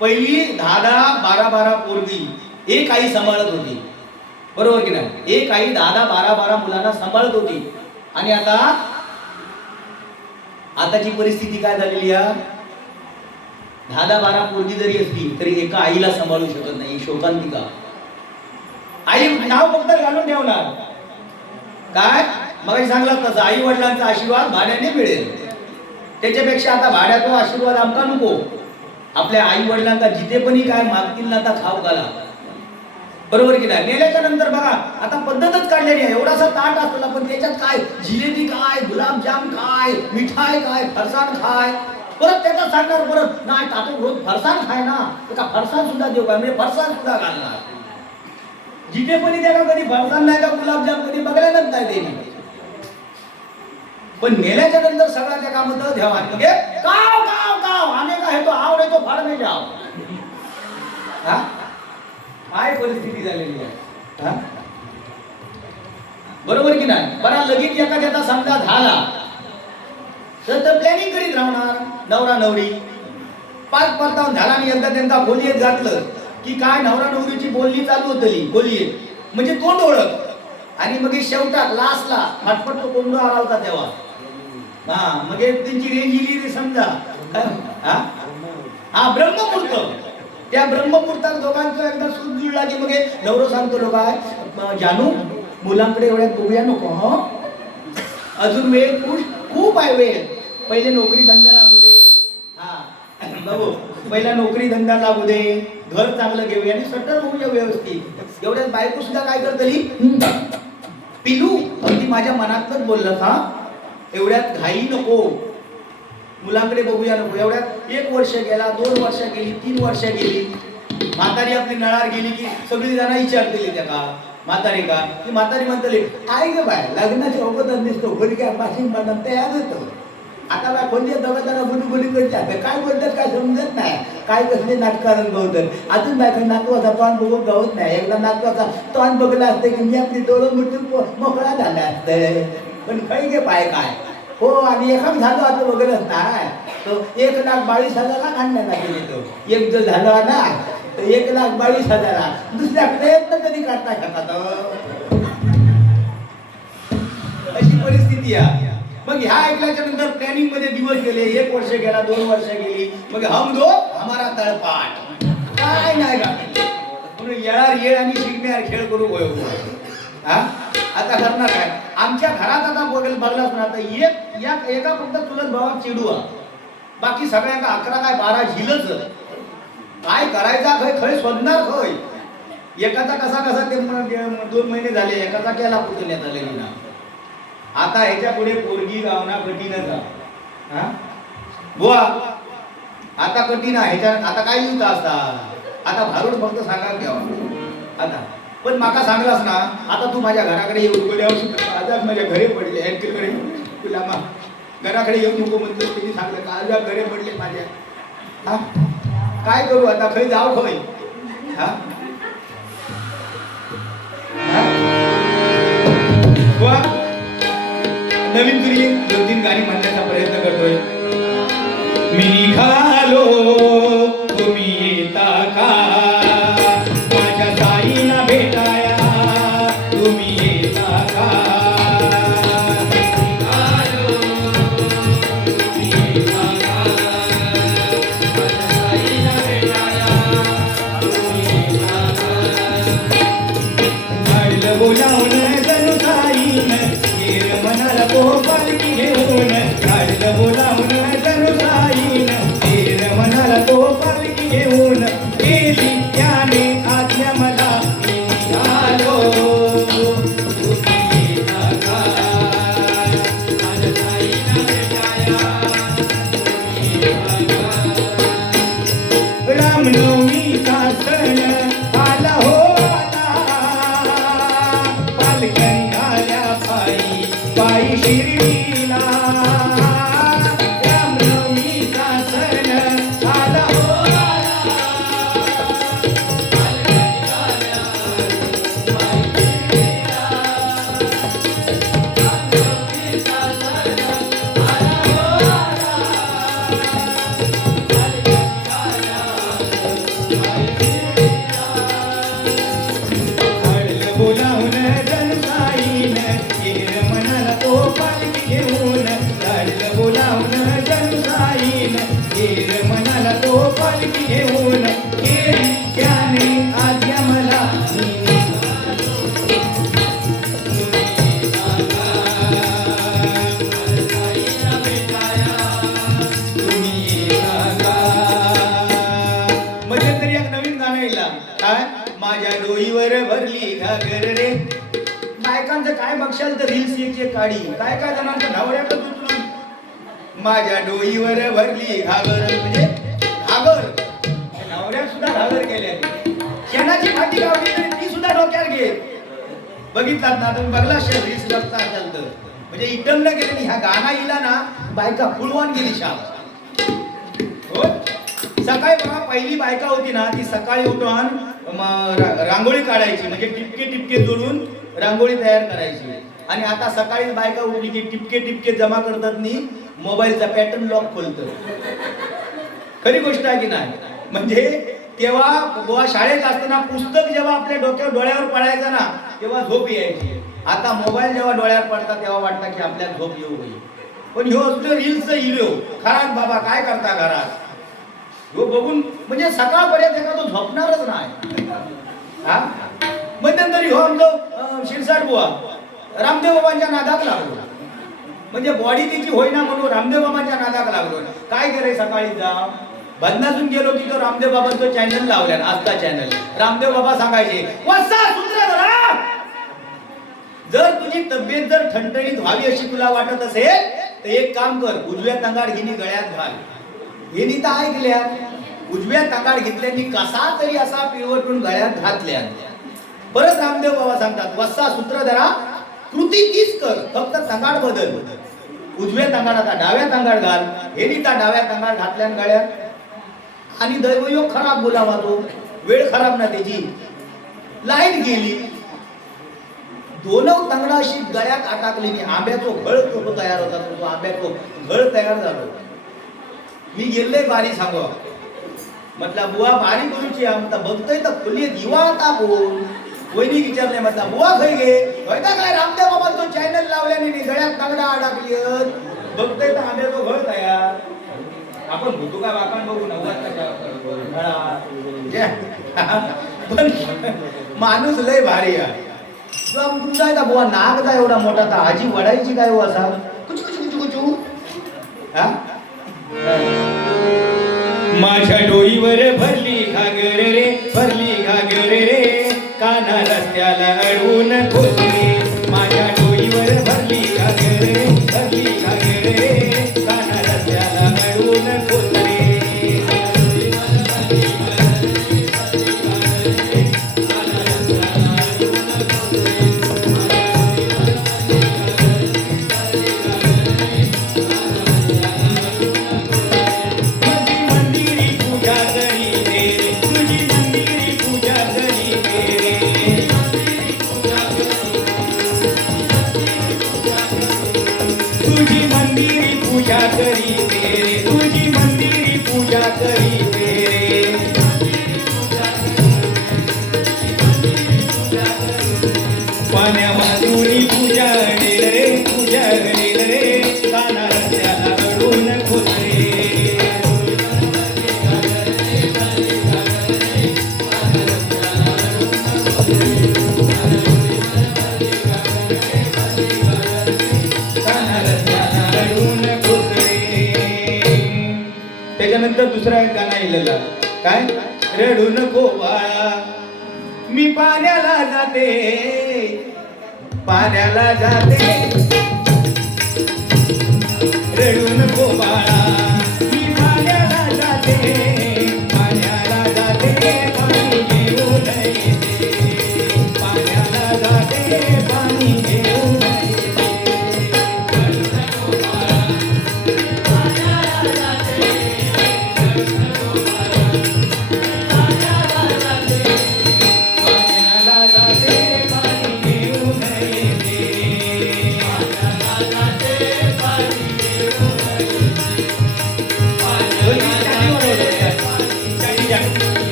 पहिली 10-12 पोरगी एक आई सांभाळत होती बरोबर की नाही एक आई 10-12 मुलांना सांभाळत होती आणि आताची परिस्थिती काय झालेली आहे 10-12 पोरगी जरी असली तरी एका आईला सांभाळू शकत नाही शोकांतिका आई नाव फक्त घालून ठेवणार काय मग सांगला तसं आई वडिलांचा आशीर्वाद भाड्याने मिळेल त्याच्यापेक्षा आता भाड्यातो आशीर्वाद आमका नको. आपल्या आई वडिलांना जिथे पण काय मागतील ना आता खाऊ घाला. बरोबर की नाही? मेल्याच्या नंतर बघा आता पद्धतच काढलेली आहे. एवढासा ताट असला पण त्याच्यात काय जिलेबी काय, गुलाबजाम काय, मिठाई काय, फरसाण खाय. परत त्याचा सांगणार परत नाही तातो रोज फरसाण खाय ना, का फरसाण सुद्धा देऊ काय, म्हणजे फरसाण सुद्धा घालणार. जिथे पण त्याला कधी फरसाण नाही का गुलाबजाम कधी बघायलाच नाही त्यांनी. पण मेल्याच्या नंतर सगळ्या कामात ठेवा म्हणजे काव काव काव आने का है तो आव नाही तो फार में जाव. हा काय परिस्थिती झालेली आहे. हा बरोबर की नाही? बरा लगीन एखाद्याचा समजा झाला तर प्लॅनिंग करीत राहणार नवरा नवरी. पाच परतावून झाला आणि एकदा त्यांचा खोलीत घातलं की काय नवरा नवरीची बोलणी चालू होतली. खोलीत म्हणजे तोंड ओळख आणि मग शेवटात लास्टला फटफट तो कोंबडा आला होता तेव्हा. हा मग त्यांची रेंज इली रे समजा. हा ब्रह्ममुहूर्त. त्या ब्रह्ममुहूर्तात दोघांचं एकदा सूत जुळला की मग नवरो सांगतो लोक आहे जानू मुलांकडे एवढ्यात बघूया नको. ह अजून वेळ खूप आहे वेळ. पहिले नोकरी धंदा लागू दे. हा बघू पहिला नोकरी धंदा लागू दे, घर चांगलं घेऊया आणि सटल होऊया व्यवस्थित. एवढ्यात बायको सुद्धा काय करतली पिलू अगदी माझ्या मनातच बोललं. हा एवढ्यात घाई नको, मुलांकडे बघूया नको. एवढ्यात 1 वर्ष गेला, 2 वर्ष गेली, 3 वर्ष गेली. म्हातारी आपली नळार गेली की सगळी जण विचारतेली त्या का म्हातारी का की म्हातारी म्हणतली काय ग बाय लग्नाच्या अगोदर दिसतो गुडघ्या पासून बनत तयार होतो. आता बाय कोणत्या दवाखाना बुली करतात काय बोलतात काय समजत नाही. काय कसले नाटकं रंगवतात. अजून बायका नातवाचा तोंड बघून गवत नाही. एकदा नातवाचा तोंड बघलं असतं की मी आपली डोळं मुठून मोकळा झाला असतं. पण काही गे पाय काय हो आणि एखाद झालं आता वगैरेच नाही तो 1,42,000 काढण्याला गेले. तो एक जर झाला ना तर 1,42,000 दुसऱ्या प्रयत्न कधी काढता शकत. अशी परिस्थिती आहे. मग ह्या ऐकल्याच्या नंतर प्लॅनिंग मध्ये दिवस गेले. 1 वर्ष गेला, 2 वर्ष गेली. मग हम दो हमारा तळपाट काय नाही का म्हणून येळ आणि शिकण्यार खेळ करू गयो. हा आता करणार काय? आमच्या घरात आता बघलाच ना आता एका फक्त चुलत भावात चिडू बाकी सगळ्यांना 11 काय 12 झिलच. काय करायचा खय शोधणार खय. एकाचा कसा ते 2 महिने झाले एकाचा केला पुतण्यात आलेली ना. आता ह्याच्या पुढे पोरगी गावना कठीणच हा बुवा. आता कठीण ह्याच्या आता काय युद्ध असतात. आता भारूड फक्त सांगा घ्यावा आता. पण माका सांगलास ना आता तू माझ्या घराकडे येऊ नको. आता माझ्या घरे पडले यांच्याकडे तुला घराकडे येऊ नको म्हणतो. त्यांनी सांगलं का आज घरे पडले माझ्या. हा काय करू आता खय जाऊ खय. हा नवीन तरी 2-3 गाणी म्हणण्याचा प्रयत्न करतोय. मी निघालो तुम्ही येता का माझ्या साईना भेटाया तुम्ही येता का. निघालो तुम्ही येता का माझ्या साईना भेटाया तुम्ही येता का. झाडलं बोलावलं जणू साईन मनाला गोपालकी घेऊन. झाडलं बोलावून जणू साईन तेर मनाला गोपालकी घेऊन. गेली त्याने आज्ञा मला मी निघालो तुम्ही येता का माझ्या साईना भेटाया तुम्ही येता का. रामनवमीचा सण आला हो आला पालखी आल्या पायी शिर्डीला. रामनवमीचा सण आला हो आला पालखी आल्या पायी शिर्डीला. रामनवमीचा सण आला हो आला पालखी आल्या डोईवर भरली घागर रे. बायकांचं काय बघशाल तर रील्स एक काढी काय काय जणांचं ढवळ्यातच उचलून माझ्या डोईवर भरली घागर म्हणजे घागर नवऱ्यात सुद्धा घागर केल्या. शेणाची फाटी गावली तरी ती सुद्धा डोक्यात घे. बघितलात ना तुम्ही बघला असेल रील्स बघता असाल तर म्हणजे इटम न गेले ह्या गाणा इला ना बायका फुलवान गेली शाम. हो सकाळी बघा पहिली बायका होती ना ती सकाळी उठून रांगोळी काढायची म्हणजे टिपके टिपके जोडून रांगोळी तयार करायची. आणि आता सकाळी बायका उठली की टिपके टिपके जमा करतात नी मोबाईलचा पॅटर्न लॉक खोलतात. खरी गोष्ट आहे की नाही. म्हणजे तेव्हा बुवा शाळेत असताना पुस्तक जेव्हा आपल्या डोळ्यावर पडायचं ना तेव्हा झोप यायची. आता मोबाईल जेव्हा डोळ्यावर पडतात तेव्हा वाटतं की आपल्या झोप येऊ होईल. पण ह्यो असलो रील्स हिरो खराब बाबा काय करता घरात ह्यो बघून म्हणजे सकाळपर्यंत एका तो झोपणारच नाही. हा मध्यंतरी हो आमचं शिरसाट बुवा रामदेव बाबांच्या नादात लागलो. म्हणजे बॉडी तिची होईना म्हणून रामदेव बाबांच्या नादात लागलो. काय करे सकाळी जा बदनासून गेलो की तो रामदेव बाबांचं चॅनल लावल्या आजचा चॅनल. रामदेव बाबा सांगायचे वस्सा सुंदर धरा. जर तुझी तब्येत जर ठणठणीत व्हावी अशी तुला वाटत असेल तर एक काम कर उजव्या तंगाड हिनी गळ्यात घाल. हेनी तर ऐकल्या उजव्या तंगाड घेतल्यानी कसा तरी असा पिळवटून गळ्यात घातल्या. परत रामदेव बाबा सांगतात वस्सा सूत्रधरा कृती तीच कर फक्त तंगाड बदल. उजव्या तंगाड आता डाव्या तंगाड घाल. हेनी त्या डाव्या तंगाड घातल्या गळ्यात आणि दैवयोग खराब बोलावा तो वेळ खराब ना त्याची. लाईट गेली दोन तंगडाशी गळ्यात अटकली नाही. आंब्याचो घळ तो तयार होता तो आंब्याचो घळ तयार झालो. मी गेले बारी सांगवा म्हटलं बुवा बारी करूची आमचा बघतोय तर खोलीत युवा आता बोल. वहिनी विचारले म्हटलं बुवा खय गे होता काय रामदेव बाबा तो चॅनल लावल्याने गळ्यात तंगडा अडकली बघतोय तर आंब्याचो घळ तयार. आपण भूतू का वाकण बघू नव्वद पण माणूस लय भारी आहे. तुमचा का बुवा नाग का एवढा मोठा था आजी वडायची काय हो असा कुचू कुचू कुचू कुचू. हा माझ्या डोईवर भरली घागर रे भरली घागर रे काना रस्त्याला अडवून खोचले. माझ्या डोईवर भरली घागर रे भरली घागर रे काना रस्त्याला अडवून खोचले. तुझी मंदिरी पूजा करी तेरे तुझी मंदिरी पूजा करी तेरे. पाण्यावाचूनी पूजा रे रे पूजा रे काना रस्त्याला अडून खोचले. त्याच्यानंतर दुसरा एक गाणं इलेला काय रडू नको बाळा मी पाण्याला जाते पाण्याला जाते. रडू नको बाळा मी पाण्याला जाते पाण्याला जाते पाणी घेऊन येते पाण्याला जाते पाणी घेऊन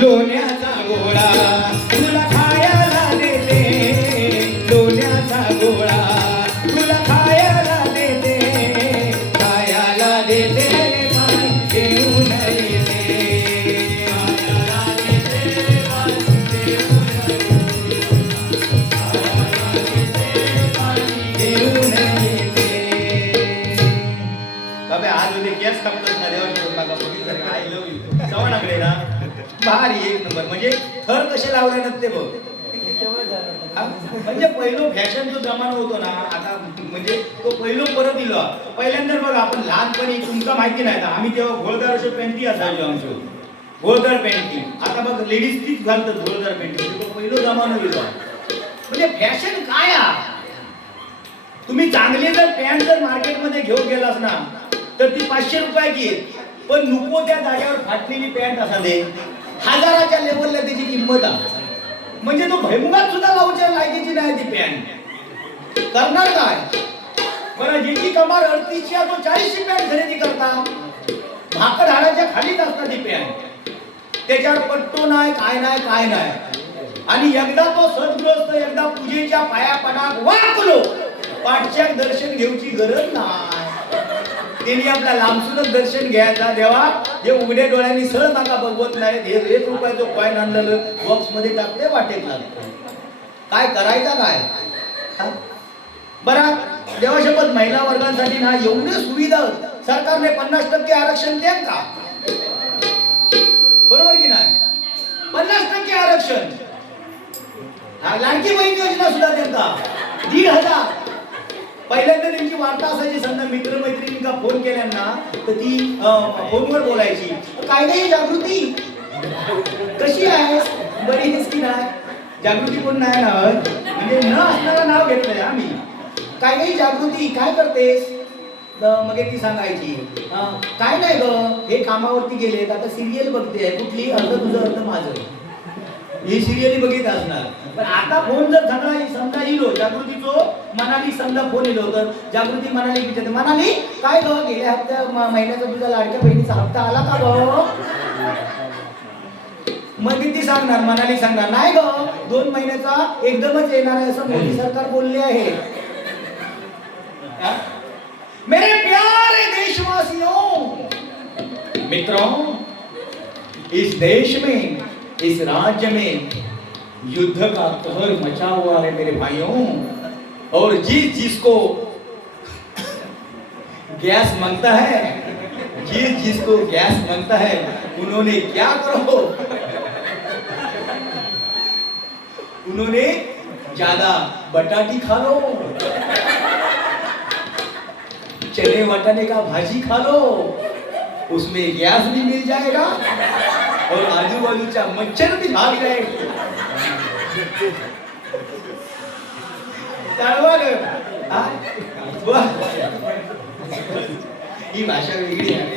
लोण्याचा गोळा तुला खायला देते लोण्याचा गोळा तुला खायला देते खायला देते पाणी घेऊन येते खायला देते पाणी घेऊन येते. बाबा आज उद्या गॅस कापतात ना देवाच्या लोकांना बघितलं आय लव्ह यू जावा लागले ना भारी एक नंबर. म्हणजे थर कसे लावले ना ते बघ. म्हणजे पहिलो फॅशन जो जमाना होतो ना आता म्हणजे तो पहिलो परत दिलो. पहिल्यांदा बघा आपण लहानपणी तुमका माहिती नाही आम्ही तेव्हा घोळदार असे पॅन्टी असायचो आमचो घोळदार पॅन्टी. आता बघ लेडीज तीच घालतात घोळदार पॅन्टी. तो पहिलो जमाना दिलो. म्हणजे फॅशन काय तुम्ही चांगली जर पॅन्ट जर मार्केटमध्ये घेऊन गेलास ना तर ती 500 रुपयाची आहे. पण नको त्या जागेवर फाटलेली पॅन्ट असा दे 1000च्या लेवलला त्याची किंमत आहे. म्हणजे तो भैमुगात सुद्धा लावूच्या लायकीची नाही ती पॅन्ट. करणार काय बरं ज्याची कमार 38ची तो 40ची पॅन्ट खरेदी करता. भाकड हाडाच्या खालीच असतात ती पॅन्ट. त्याच्यावर पट्टो नाही काय नाही काय नाही. आणि एकदा तो सद्गृहस्थ एकदा पूजेच्या पाया पडाक वाकलो पाठच्याक दर्शन घेऊची गरज नाही. त्यांनी आपल्या लांबसूनच दर्शन घ्यायचा. देवा हे उघड्या डोळ्यांनी सहज नका बघवत नाही. हे 1 रुपयाचं कॉइन आणलेलं बॉक्स मध्ये टाकले वाटेत लागतो. काय करायचा काय बरं देवा शपथ महिला वर्गांसाठी ना एवढे सुविधा सरकारने 50% आरक्षण द्या का बरोबर की नाही. 50% आरक्षण. लाडकी बहीण योजना सुद्धा त्यांचा 1,500. पहिल्यांदा त्यांची वार्ता असायची समजा मित्रमैत्रिणींना फोन केल्यांना तर ती फोनवर बोलायची काय नाही जागृती कशी आहे बरी आहेस की नाही. जागृती कोण नाही ना म्हणजे न असणारं नाव घेतलंय आम्ही. काय नाही जागृती काय करतेस मग ती सांगायची काय नाही ग हे कामावरती गेलेत आता सिरियल बघते कुठली अर्ध तुझं अर्ध माझं ही सिरियली बघित असणार. पण आता फोन जर समजा इलो जागृतीचो मनाली समजा फोन इलो तर जागृती मनाली विचारते मनाली काय ग गेल्या हप्त्या महिन्याचा तुझा लाडक्या बहिणीचा हप्ता आला का ग. मग ती सांगणार मनाली सांगणार नाही ग 2 महिन्याचा एकदमच येणार आहे असं मोदी सरकार बोलले आहे. मेरे प्यारे देशवासियों मित्रों इस देश में इस राज्य में युद्ध का कहर मचा हुआ है मेरे भाइयों. और जिसको गैस मांगता है जिसको गैस मांगता है उन्होंने क्या करो उन्होंने ज्यादा बटाटी खा लो चने वटाने का भाजी खा लो उसमें गैस भी मिल जाएगा और आजू बाजूच्या मच्छर भी भाग जाएगा. ही भाषा वेगळी आहे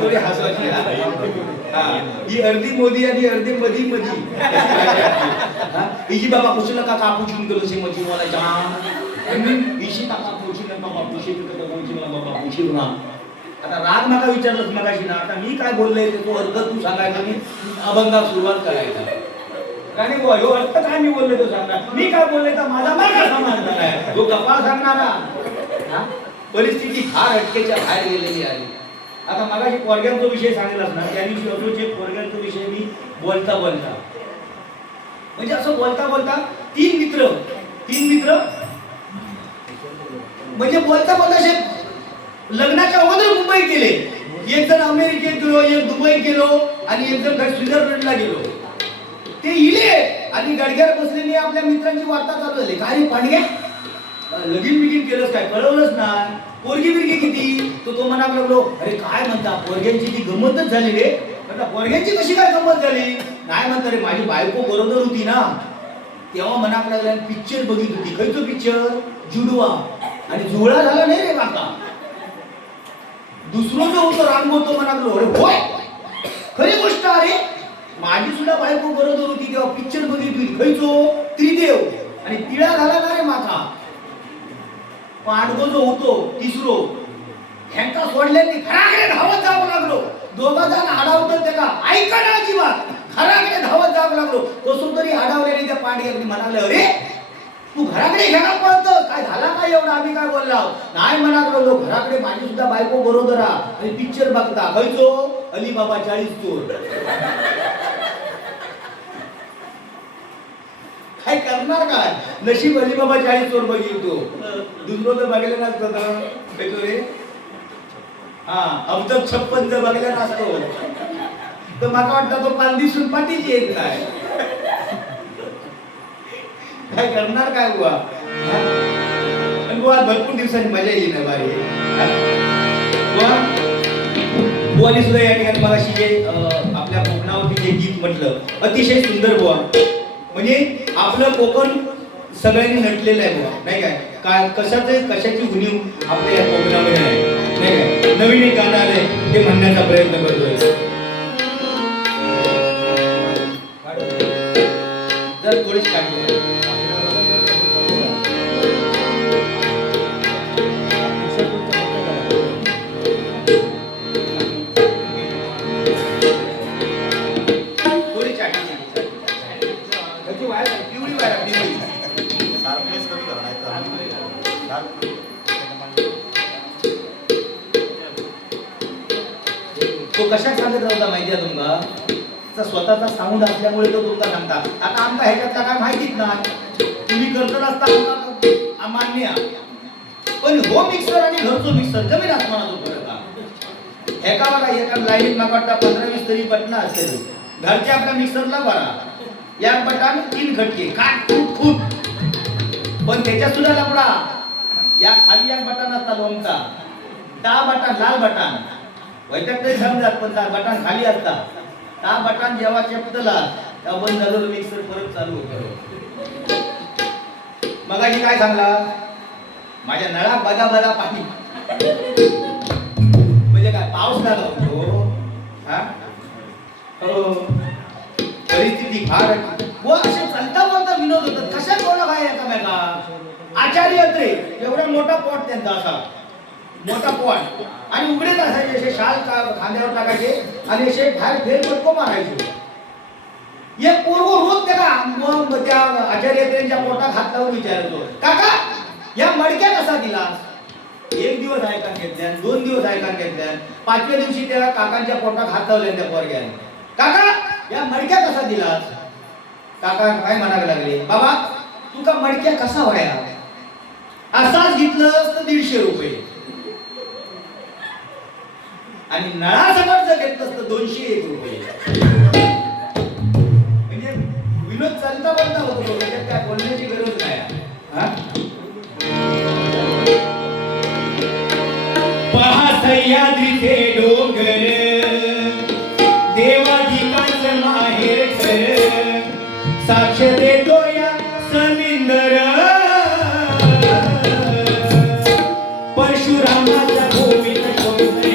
थोडी हसवायची. ही अर्धी मोदी आणि अर्धी मधी मधी हिची बाबा कुशल का कापूचून गेलो से मजी मला जाम हिची काका पोची नका बापूशी मला बाबा पोची ना. आता राग नका विचारलंच मगाशी ना. आता मी काय बोललोय ते तो अर्थ तू सांगायचा मी अभंगा सुरुवात करायचा. आणि हो अर्थ काय मी बोललोय तो सांगणार मी काय बोललोय तर माझा मार्ग समजणार आहे तो गप्पा सांगणारा. परिस्थिती फार अटकेच्या बाहेर गेलेली आहे. आता मगाशी पोरग्यांचा विषय सांगितलाच ना त्या दिवशी अजूनचे पोरग्यांचा विषय मी बोलता म्हणजे असं बोलता 3 मित्र म्हणजे बोलता असे लग्नाच्या अगोदर मुंबई गेले. एक जण अमेरिकेत गेलो एक दुबई गेलो आणि एक जण स्वित्झर्लंडला गेलो. ते इले आणि गडग्यावर बसलेली आपल्या मित्रांची वार्ता चालू झाली. काय पांडग्या लगीन बिगीन केलंच काय कळवलंच ना पोरगी बिरगी किती तो म्हणायला लागलो अरे काय म्हणता पोरग्यांची ती गंमतच झाली रे. म्हणता पोरग्यांची कशी काय गंमत झाली नाही म्हणता रे माझी बायको बरोबर होती ना तेव्हा म्हणायला लागला पिक्चर बघित होती. खयचो पिक्चर जुडवा आणि जुळा झाला नाही रे काका. दुसरं जो होतो रांग होतो म्हणालो अरे होय खरी गोष्ट अरे माझी सुद्धा बायको बरोबर होती तेव्हा पिक्चर बघितली. खयचो त्रिदेव आणि तिळा झाला ना रे माका. पांडगो जो होतो तिसरो ह्यांका सोडल्याने घराकडे धावत जावं लागलो. 2 जण आडावतात त्याला ऐका ना अजिबात घराकडे धावत जावं लागलो. कसं तरी आडावल्याने त्या पांडग्याने म्हणाले अरे तू घराकडे घ्यायला पळतो काय झाला काय एवढा आम्ही काय बोलला नाही म्हणालो घराकडे माझी सुद्धा बायको बरोबर आणि पिक्चर बघता. खयचो अलीबाबा 40 चोर. काय करणार काय नशीब अलीबाबा 40 चोर बघितलो. दुसरं तर बघितलं नसतं रे. अब्जद 56 जर बघितलं नसतो तर मला वाटतं तो पाल दिसून पाठीची येत काय काय करणार काय बुवा. पण बुवा भरपूर दिवसांनी मजा येईल ना बारी. बुवा बुवानी सुद्धा या ठिकाणी मगाशी जे आपल्या कोकणावरती जे गीत म्हटलं अतिशय सुंदर बुवा. म्हणजे आपलं कोकण सगळ्यांनी नटलेलं आहे बुवा, नाही काय कशाची उणीव आपल्या या कोकणामध्ये आहे, नाही काय. नवीन एक गाणं आलंय ते म्हणण्याचा प्रयत्न करतोय. जर थोडीच काढली तो कशात सांगत होता माहिती आहे तुम्हाला. स्वतःचा साऊंड असल्यामुळे तो तुमचा सांगता. आता आमचा ह्याच्यातला काय माहितीच ना, तुम्ही करत असता मान्य. पण हो मिक्सर आणि घरचो मिक्सर जमीन आसमानाचा फरक आहे. एका बघा एका लाईनीत मला वाटतं 15-20 तरी बटन असते. घरच्या आपल्या मिक्सरला बरा या बटन 3 खटके काट फूट फूट. पण त्याच्यात सुद्धा लपडा. या खाली एक बटन असता लोमचा, 10 बटन लाल बटन वैद्यक तरी समजात, पण बटन खाली असतात. 10 बटन जेव्हा चेपतला तेव्हा बंद झालं मिक्सर परत चालू होतं. मगाशी काय सांगला, माझ्या नळात बघा बघा पाणी. म्हणजे काय पाऊस झाला होतो हा. हो परिस्थिती फार व असे चालता बोलता विनोद होतात. कशा बोला काय एकामेका. आचार्य अत्रे एवढा मोठा पॉट त्यांचा असा मोठा पॉट आणि उघडेच असायचे. असे शाल खांद्यावर टाकायचे आणि असे बाहेर फेरफटको मारायचे. एक पूर्व रोज त्या आचार्य अत्रेंच्या पोटात हात लावून विचारतो, काका या मडक्या कसा दिला. 1 दिवस ऐकान घेतल्या, 2 दिवस ऐकान घेतल्या, 5व्या दिवशी त्या काकांच्या पोटात हात लावले त्या पोरग्याने. काका या मडक्या कसा दिलास. काका काय म्हणायला लागले, बाबा तुका मडक्या कसा व्हाया. असाच घेतलं तर 150 रुपये आणि नळासकट जर घेतलं तर 201 रुपये. म्हणजे विनोद चालता बोलता होतो, त्याच्यात काय बोलण्याची गरज नाही. पहा सह्याद्रीचे डोंगर देवाधिकांचं माहेर घर, साक्ष देतो या समिंदर परशुरामाच्या भूमीत कोणते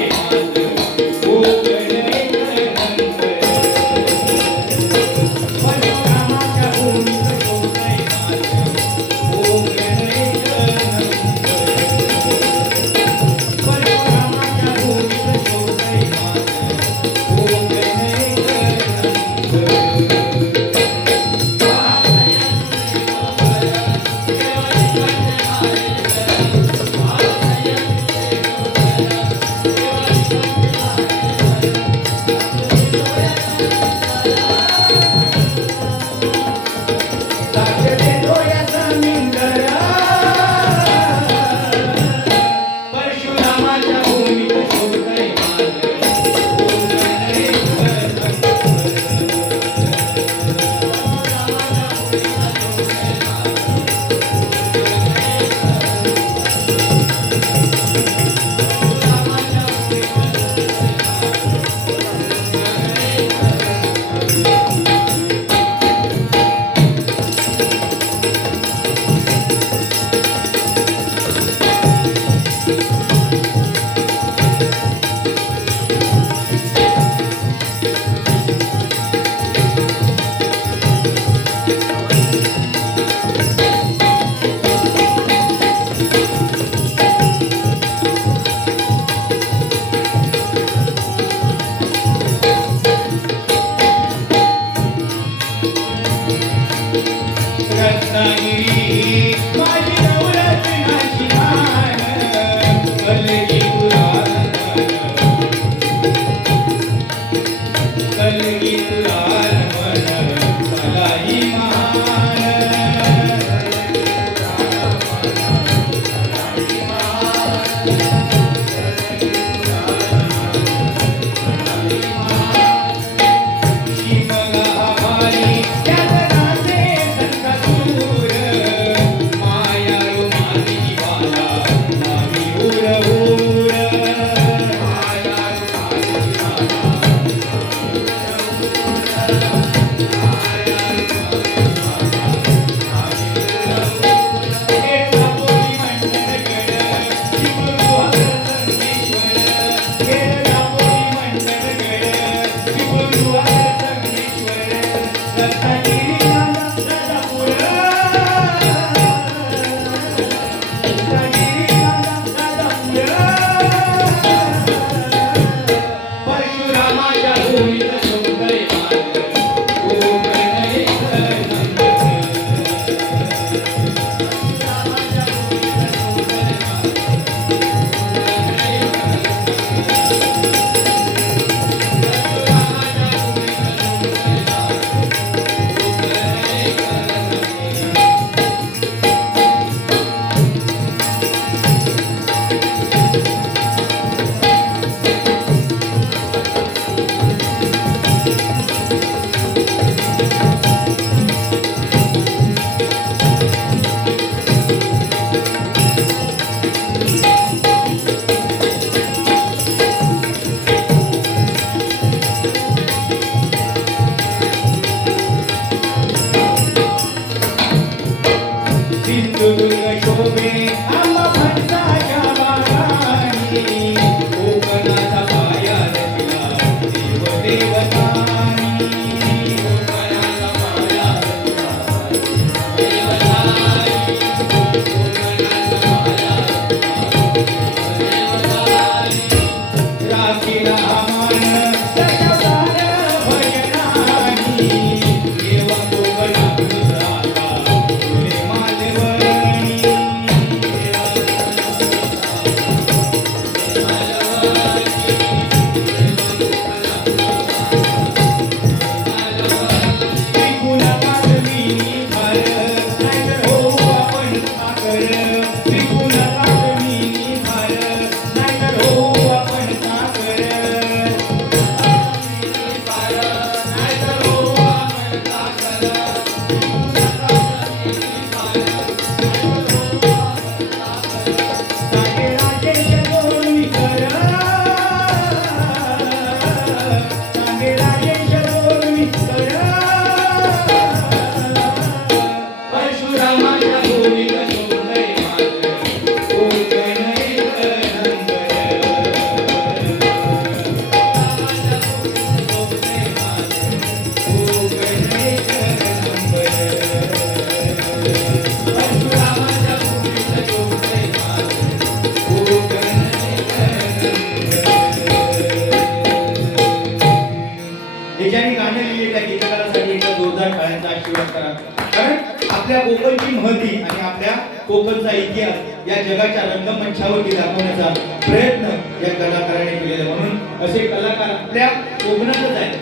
महती आणि आपल्या कोकणचा इतिहास या जगाच्या रंगमंचावरती दाखवण्याचा प्रयत्न या कलाकाराने केलेला. म्हणून असे कलाकार आपल्या कोकणातच आहेत,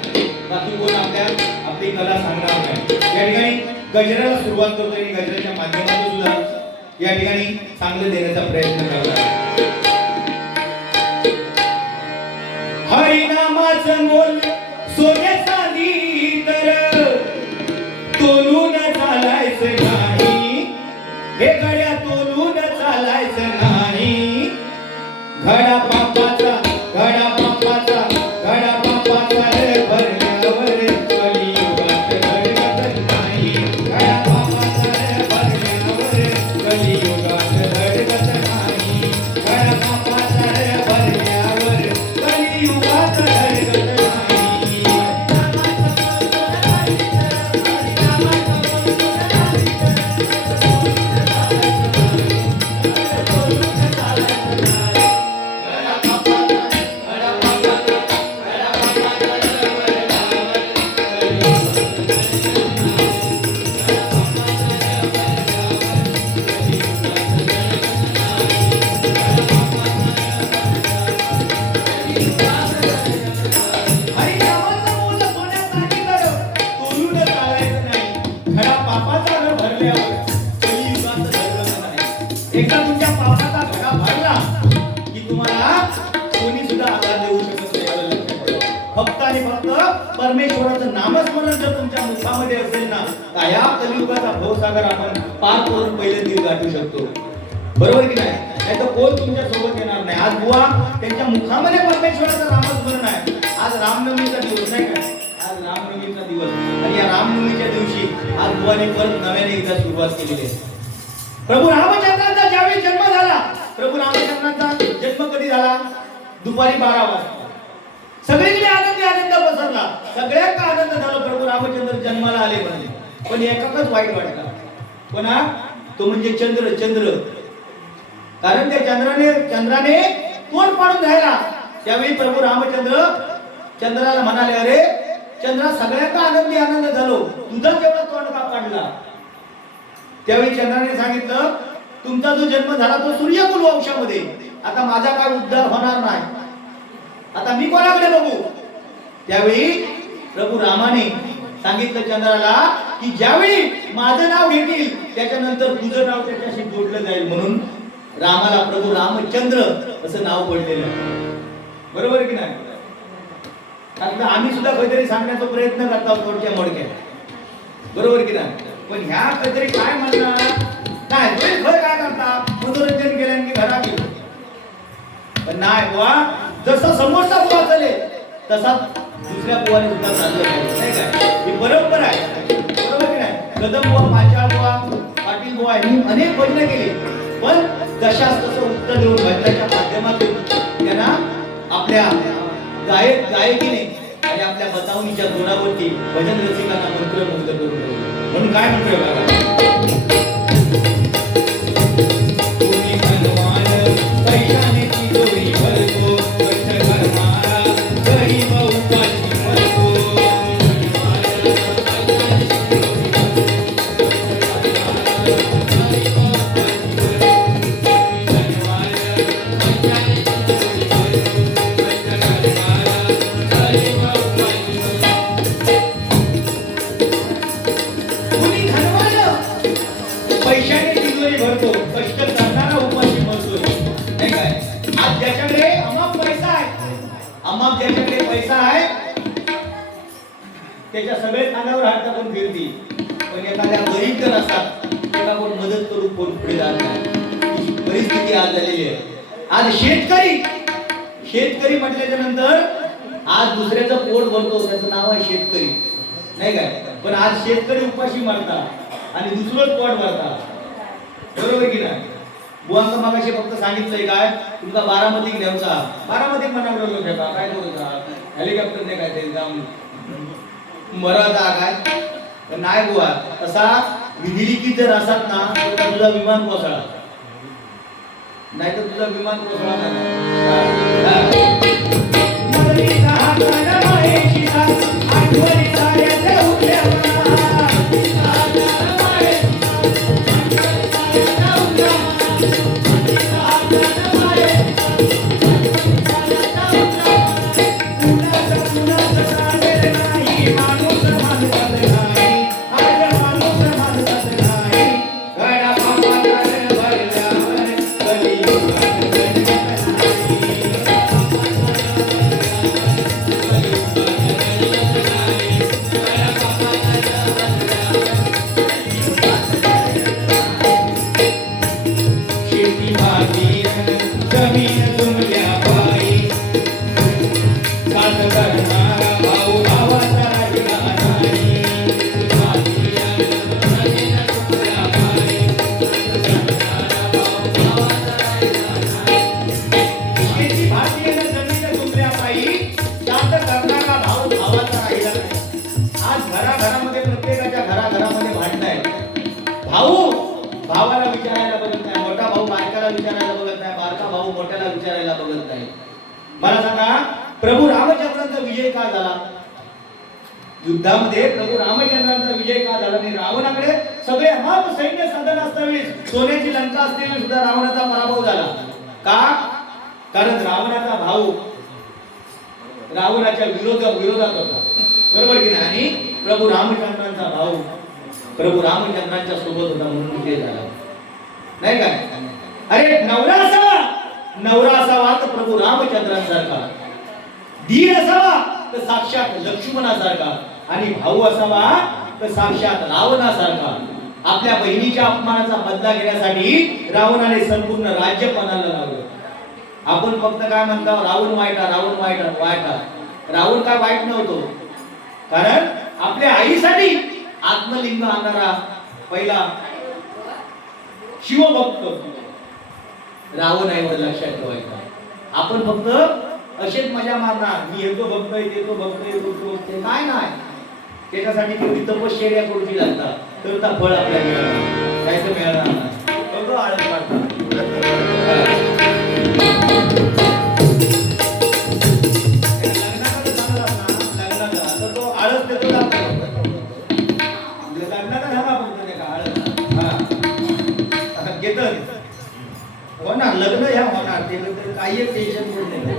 बाकी कोण आपली कला सांगणार नाही. या ठिकाणी गजराला सुरुवात करतो आणि गजराच्या माध्यमातून सुद्धा या ठिकाणी चांगलं देण्याचा प्रयत्न करतात. हरिनामाचं मोल सोन्या चांदी तर तोलून चालायचं नाही, हे गड्या तोलून चालायचं नाही. घडा पापाचा घडा पापाचा घडा पापाचा रे भरल्यावर कलियुगात धडकत नाही. घडा पापाचा रे भरल्यावर कलियुगात धडकत नाही. घडा पापाचा रे भरल्यावर कलियुगात धडकत नाही. एकदा तुमच्या पापाचा घडा भरला की तुम्हाला कोणी सुद्धा आधार देऊ शकत नाही. फक्त आणि फक्त परमेश्वराचं नामस्मरण जर तुमच्या मुखामध्ये असेल ना, तर या कलियुगाचा भवसागर आपण पार करून पहिले दिवस गाठू शकतो. बरोबर की नाही? नाहीतर कोण तुमच्या सोबत येणार नाही. आज बुवा त्यांच्या मुखामध्ये परमेश्वराचं नामस्मरण आहे. आज रामनवमीचा दिवस नाही काय? आज रामनवमीचा दिवस आणि या रामनवमीच्या दिवशी आज बुवाने परत नव्याने एकदा सुरुवात केलेली आहे. प्रभू रामचंद्रांचा ज्यावेळी जन्म झाला, प्रभू रामचंद्रांचा जन्म कधी झाला? दुपारी 12 वाजता. सगळीकडे आनंदी आनंद पसरला, सगळ्यांना आनंद झाला प्रभू रामचंद्र जन्माला आले म्हणजे. पण एकाच वाईट वाटला. पण तो म्हणजे चंद्र. कारण त्या चंद्राने तोंड पाडून राहिला. त्यावेळी प्रभू रामचंद्र चंद्राला म्हणाले, अरे चंद्रा, सगळ्यांना आनंदी आनंद झालो, तुझा तेवढा तोंड का पाडला? त्यावेळी चंद्राने सांगितलं, तुमचा जो जन्म झाला तो सूर्यकुल वंशामध्ये, आता माझा काय उद्धार होणार नाही, आता मी कोणाकडे बघू? त्यावेळी प्रभू रामाने सांगितलं चंद्राला की ज्यावेळी माझं नाव घेतील त्याच्यानंतर तुझं नाव त्याच्याशी जोडलं जाईल. म्हणून रामाला प्रभू रामचंद्र असं नाव पडलेलं आहे. बरोबर की नाही? आता आम्ही सुद्धा काहीतरी सांगण्याचा प्रयत्न करतो थोडक्या मोडक्यात. बरोबर की नाही? पण ह्या काहीतरी काय म्हणणार नाही, तुम्ही काय करता, मनोरंजन केल्याने की घरात गेलो. पण नाही बुवा, जसं समोरचा बुवा चाले तसा दुसऱ्या बुवाने सुद्धा चाललं पाहिजे, नाही काय? ही बरोबर आहे. बरोबर की नाही? कदम बुवा, पाचाळ बुवा, पाटील बुवा यांनी अनेक भजनं केली, पण जशास तसं उत्तर देऊन भजनाच्या माध्यमातून त्यांना आपल्या गायकीने आणि आपल्या बतावणीच्या जोरावरती भजन रसिकांना मंत्रमुग्ध करून ठेवलं. म्हणून काय म्हणतोय बघा, तुम्ही भगवान पैशाने तिजोरी भरतो, कष्ट करणारा गरीब उपाशी मरतो. पैशाने तिजोरी भरतो, कष्ट करणारा उपाशी मरतो, नाही काय? आज ज्याच्याकडे अमाप पैसा आहे, अमाप ज्याच्याकडे पैसा आहे त्याच्या सगळे खांद्यावर हात टाकून फिरती. पण एखाद्या गरीब जर असतात त्याला कोण मदत करून कोण पुढे जात नाही. परिस्थिती आज झालेली आहे. आज शेतकरी म्हटल्याच्या नंतर आज दुसऱ्याचं पोट भरतो, त्याचं नाव आहे शेतकरी, नाही काय? पण आज शेतकरी उपाशी मरतात आणि दुसरंच पोट भरतात. बरोबर की नाही? बुवांका मागाशी फक्त सांगितलंय काय, तुमचा बारामती घ्यायचा, बारामती म्हणावं शकता काय करूचा, हेलिकॉप्टरने काय ते जाऊन मराठा काय? पण नाही बुवा, तसा विधिलिखित जर असतात ना तर तुझा विमान कोसळा, नाही तर तुझा विमान कोसळा नाही. असं करणारा भाऊ भावाचा राहिला नाही. आज घराघरामध्ये प्रत्येकाच्या घराघरामध्ये भांडण आहे. भाऊ भावाला विचारायला बघत नाही, मोठा भाऊ बारकाला विचारायला बघत नाही, बारका भाऊ मोठ्याला विचारायला बघत नाही. मला सांगा प्रभू रामचंद्रांचा विजय का झाला? युद्धामध्ये प्रभू रामचंद्रांचा विजय का झाला नाही? रावणाकडे सगळे अमाप सैन्य साधन असताना सोन्याची लंका असताना सुद्धा रावणाचा पराभव झाला का? कारण रावणाचा भाऊ रावणाच्या विरोधात होता, बरोबर की नाही? आणि प्रभू रामचंद्रांचा भाऊ प्रभू रामचंद्रांच्या सोबत होता म्हणून विजय झाला, नाही काय? अरे नवरा असावा तर प्रभू रामचंद्रांसारखा, धीर असावा तर साक्षात लक्ष्मणासारखा, आणि भाऊ असावा तर साक्षात रावणासारखा. आपल्या बहिणीच्या अपमानाचा बदला घेण्यासाठी रावणाने संपूर्ण राज्य पणाला लावलं. आपण फक्त काय म्हणतो, रावण वाईटा. रावण काय वाईट नव्हतो, कारण आपल्या आईसाठी आत्मलिंग आणणारा पहिला शिवभक्त रावण आहे, लक्षात ठेवायचा. आपण फक्त असेच मजा मारणार, मी येतो बघतोय, येतो बघतोय, काय नाही. त्याच्यासाठी तुम्ही तपश्चर्या करूची लागतात, तर त्या फळ आपल्याला मिळणार, कायचं मिळणार नाही. बघ आळस काढतात. होणार लग्न ह्या होणार, ते काही टेन्शन नाही.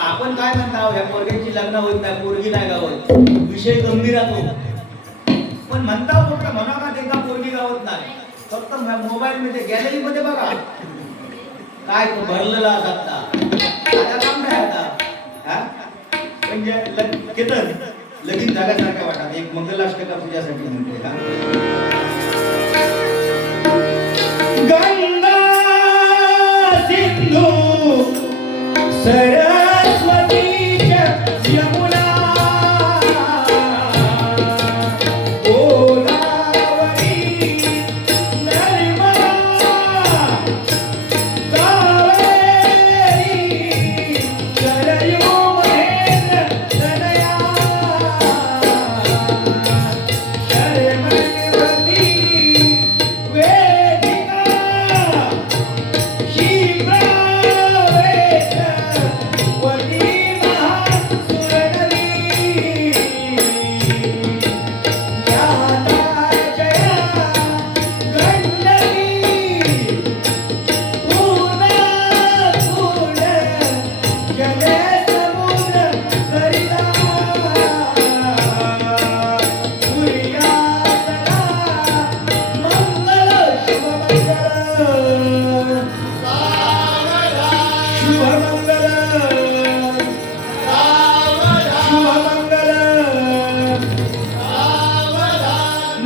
आपण काय म्हणता, ह्या पोरग्याची लग्न होत नाही, पोरगी नाही गावत, विषय गंभीर राहतो. पण म्हणता कुठलं म्हणा का ते का पोरगी गावत नाही, फक्त मोबाईल मध्ये गॅलरी मध्ये बघा काय भरलेला आता काम नाही आता. म्हणजे लगीन झाल्यासारख्या वाटतात. एक मंगलाष्टका पूजासाठी म्हणते गंगा सिंधू सरस्वती यमुना गोदावरी नर्मदा कावेरी सरयू महेंद्र तनया शर्मणवती वेदिका क्षिप्रावेत वटी महासुरनदी ज्ञानाजया गंडकी पूर्णा पूर्ण जले समुद्र सरिता सूर्या सदा मंगल शुभ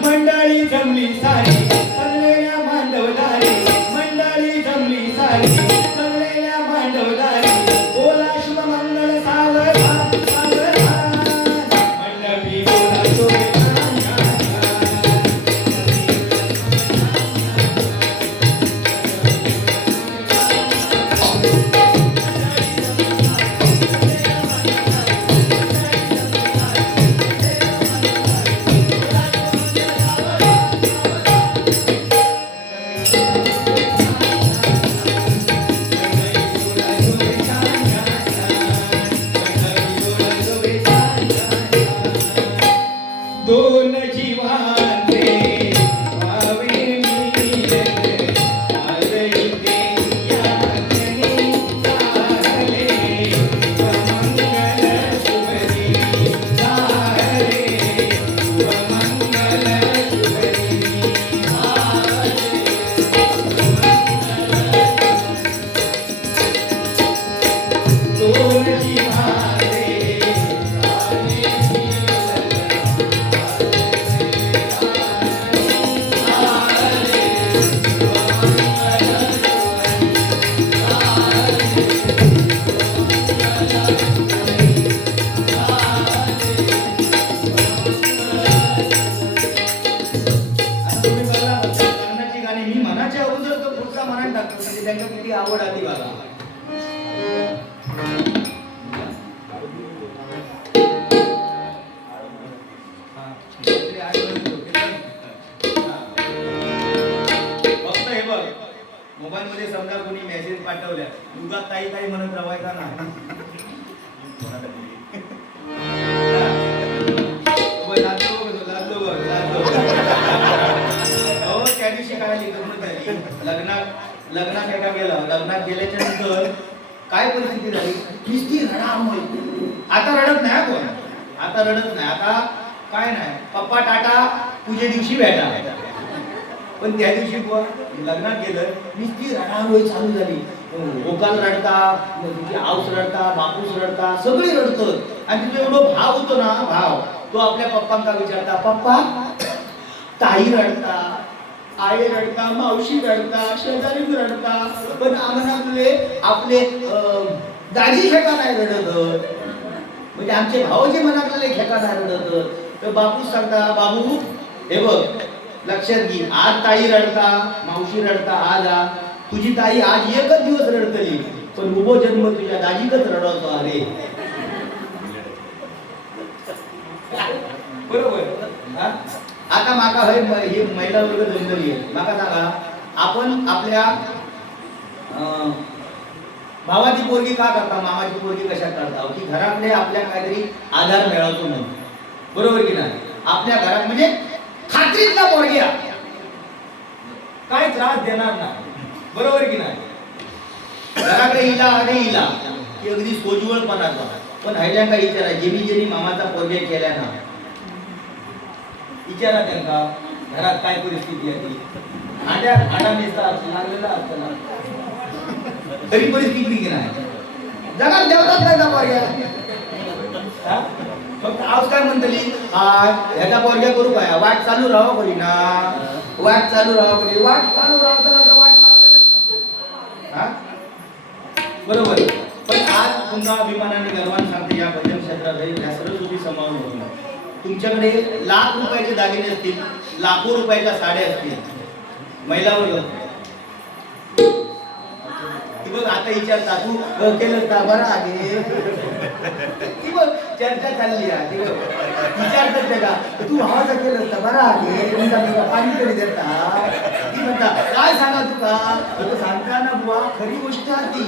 मंडळी जमली सारी सगळ्या मांडवदारी, मंडळी जमली सारी सगळ्या मांडवदारी, बोला शुभ मंगल सावधान सावधान, मंडळी बोला शुभ दोन जीवांचे व्हावे मिलन, आदरिते या क्षणी सारले, सुमंगल शुभरी सारले, सुमंगल शुभरी दोन जीवांचे आवड आली बघा. फक्त हे बघ, मोबाईल मध्ये समजा कोणी मेसेज पाठवल्या, तुझा ताई ताई म्हणत रवायचा ना. त्या दिवशी काय लग्नात एका गेला, लग्नात गेल्याच्या नंतर काय परिस्थिती झाली, नुसती रडामोड. आता रडत नाही कोण, आता रडत नाही, आता काय नाही, पप्पा टाटा तुझ्या दिवशी भेटा. पण त्या दिवशी लग्नात गेलं, नुसती रडामोड चालू झाली. गोकाल रडता, तुझी आऊस रडता, बापूस रडता, सगळे रडतात. आणि तुझा एवढं भाव होतो ना, भाव तो आपल्या पप्पांका विचारता, पप्पा ताई रडता, आई रडता, मावशी रडता, शेजारी रडता, पण आम्हाला आपले दाजी खेका नाही रडत. म्हणजे आमचे भाऊजी मनातले खेका नाही रडत. तर बापू सांगता, बाबू हे बघ लक्षात घे, आज ताई रडता, मावशी रडता, आज तुझी ताई आज एकच दिवस रडतली, पण उभो जन्म तुझ्या दाजीकच रडवतो. अरे बरोबर. आता माका हे महिला वर्ग जमलेली आहे. माका सांगा, आपण आपल्या भावाची पोरगी का करता, मामाची पोरगी कशा करता, की घरातले आपल्या काहीतरी आधार मिळवतो म्हणून. बरोबर की नाही. आपल्या घरात म्हणजे खात्रीतला पोरग्या काय त्रास देणार नाही. बरोबर की नाही. घराकडे हिला आणि हिला की अगदी सोजवळपणाचा. पण हायल्या का विचारा, जेनी मामाचा पोरगे केल्या ना, विचारा त्यांना घरात काय परिस्थिती आहे ती. आटा नेसता लागलेला असतं ना, तरी परिस्थिती की नाही. जगात देवताच नाही ना पोरग्या. फक्त आज काय म्हणतली, ह्याचा पोरग्या करू काय, वाट चालू राहा बोली ना, वाट चालू राहा बोली, वाट चालू राहता वाट हा बरोबर. पण आज पुन्हा अभिमानाने गर्वाने सांगते, या भजन क्षेत्रात या सरस्वती समावून होतो. तुमच्याकडे लाख रुपयाचे दागिने असतील, लाखो रुपयाच्या साड्या असतील, महिलावर बघ आता विचारता, तू केलं का बरं आहे ती बघ चर्चा चालली आहे. विचारतात का तू भावाचा केलं का बरं आहे, तुमचा पाणी तरी देता. ती म्हणता काय सांगा तुका, सांगता ना बुवा खरी गोष्ट ती.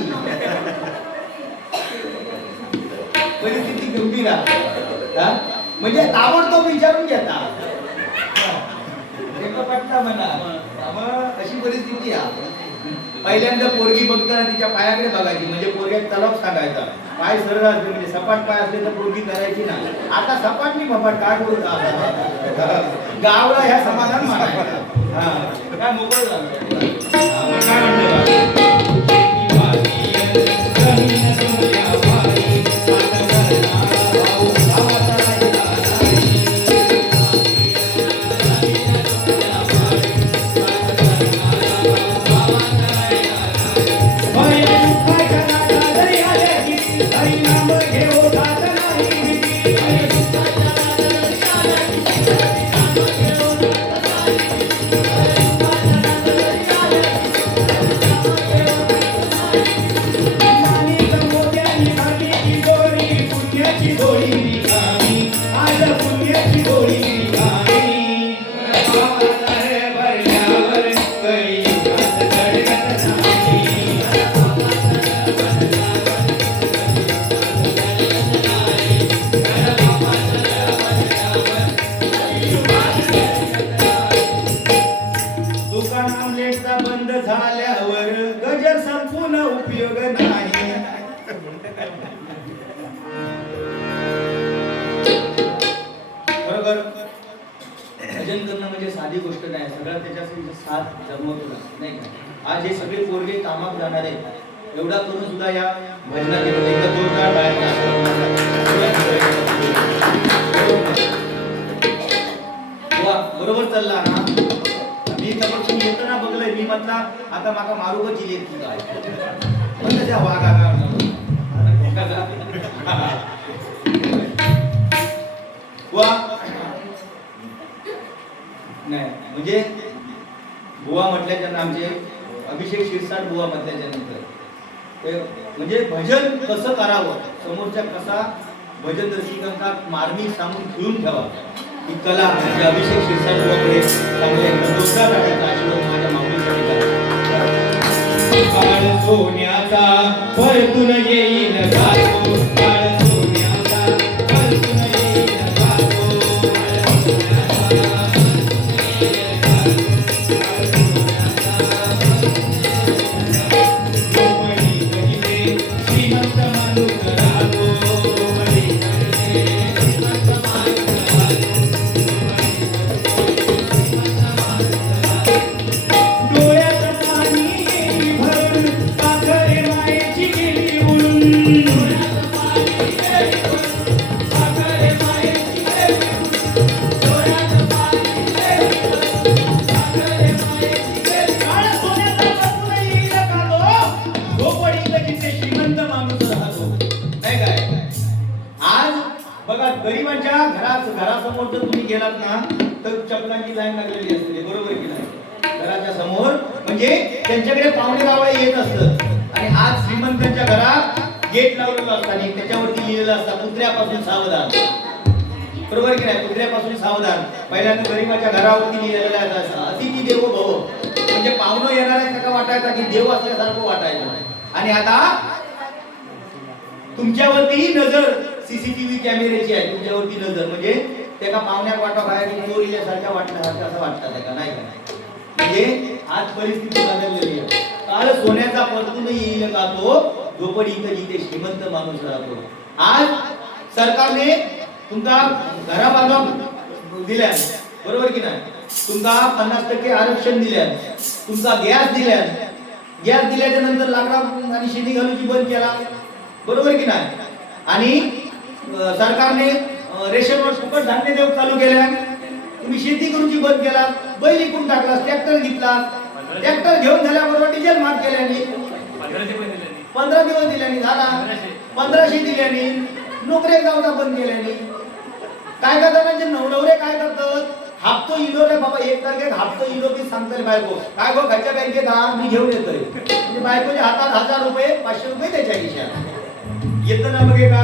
परिस्थिती गंभीर आहे, म्हणजे ताबडतोब विचारून घेता पटता म्हणा. अशी परिस्थिती आहे. पहिल्यांदा पोरगी बघताना तिच्या पायाकडे बघायची, म्हणजे पोरग्यात तलाव सांगायचा. पाय सरळ असले म्हणजे सपाट पाय असले तर पोरगी करायची ना. आता सपाट नाही बाबा, काय करू गावला ह्या समाधान मानायचं. काय मोकळ झालं. काय म्हणतो झाल्यावर गजर संपून उपयोग नाही. बरोबर. भजन करणं म्हणजे साधी गोष्ट नाही, सगळं त्याच्यासाठी साथ जमवतो नाही का. आज हे सगळे पोरगे कामात जाणारे एवढा करून सुद्धा या भजनात एकदा जोरदार बरोबर चालला ना. मी त्यापासून येताना बघलंय, मी म्हटला आता माका मारूगच येईल की काय, पण त्याच्या वाघा नाही. म्हणजे बुवा म्हटल्याच्या आमचे अभिषेक शिरसाट बुवा म्हटल्याच्या नंतर म्हणजे भजन कसं करावं, समोरच्या कसा भजन रसिकांना मार्मिक सांगून घेऊन ठेवा ही कला म्हणजे अभिषेक शिरसाटकडे चांगले जोरदार टाकायचा आशीर्वाद माझ्या माऊलीसाठी करा. काळ सोन्याचा परतून येईल गातो, काळ सोन्याचा परतून येईल गातो, काळ सोन्याचा परतून येईल गातो, काळ सोन्याचा गोमडी गजिते श्रीमंत माणूस राहतो, गोमडी गजिते श्रीमंत माणूस राहतो, डोळ्यात पाणी भरून पाखरे मायेची गेली उडून, डोळ्यात पाणी भरून पाखरे मायेची गेली उडून, डोळ्यात पाणी भरून पाखरे मायेची गेली. काळा सोन्याचा परतून येईल गातो, झोपडीत जिथे श्रीमंत माणूस राहतो. नाही काय आज बघा गरिबांच्या घरासमोर जर तुम्ही गेलात ना तर चपलांची लाईन लागलेली असते, बरोबर की नाही? घराच्या समोर म्हणजे त्यांच्याकडे पाहुणे रावळे येत असतात आणि आज श्रीमंतांच्या घरात गेट लावलेलं असतं आणि त्याच्यावरती लिहिलेलं असतं कुत्र्यापासून सावधान, बरोबर की नाही? कुत्र्यापासून सावधान. पहिल्यांदा गरिबाच्या घरावरती लिहिलेलं असतं अतिथी देवो भव, म्हणजे पाहुणं येणार आहे का वाटायचा की देव असल्यासारखं वाटायचं. आणि आता तुमच्यावरती नजर सीसीटीव्ही कॅमेऱ्याची आहे, तुमच्यावरती नजर म्हणजे त्याला पाहुण्यात वाटा बाहेर चोर इल्यासारख्या वाटण्यासारखं असं वाटतं का नाही? का म्हणजे आज परिस्थिती बदललेली आहे. काळ सोन्याचा परतून येईल गातो, झोपडीत जिथे श्रीमंत माणूस राहतो. आज सरकारने तुमका घरा बांधून दिल्या, बरोबर की नाही? तुमका 50% आरक्षण दिल्या, तुमका गॅस दिल्या, गॅस दिल्याच्या नंतर लाकडा आणि शेती घालूची बंद केला, बरोबर की नाही? आणि सरकारने रेशनवर फुकट धान्य देऊ चालू केल्या, तुम्ही शेती करूची बंद केला, बैल विकून टाकला, ट्रॅक्टर घेतला, ट्रॅक्टर घेऊन झाल्याबरोबर डिझेल माफ केल्याने 15 दिवस दिल्याने झाला, 1500 दिल्याने, नोकऱ्या गावचा बंद केल्याने. काय करतात म्हणजे नवरे काय करतात, हप्तो इलो रे बाबा, 1 तारखेक हप्तो इलो की सांगतले बायको काय गो खायच्या बँकेत मी घेऊन येतोय, म्हणजे बायकोच्या हातात 1000 रुपये 500 रुपये त्याच्या खिशात येतं ना. बघे का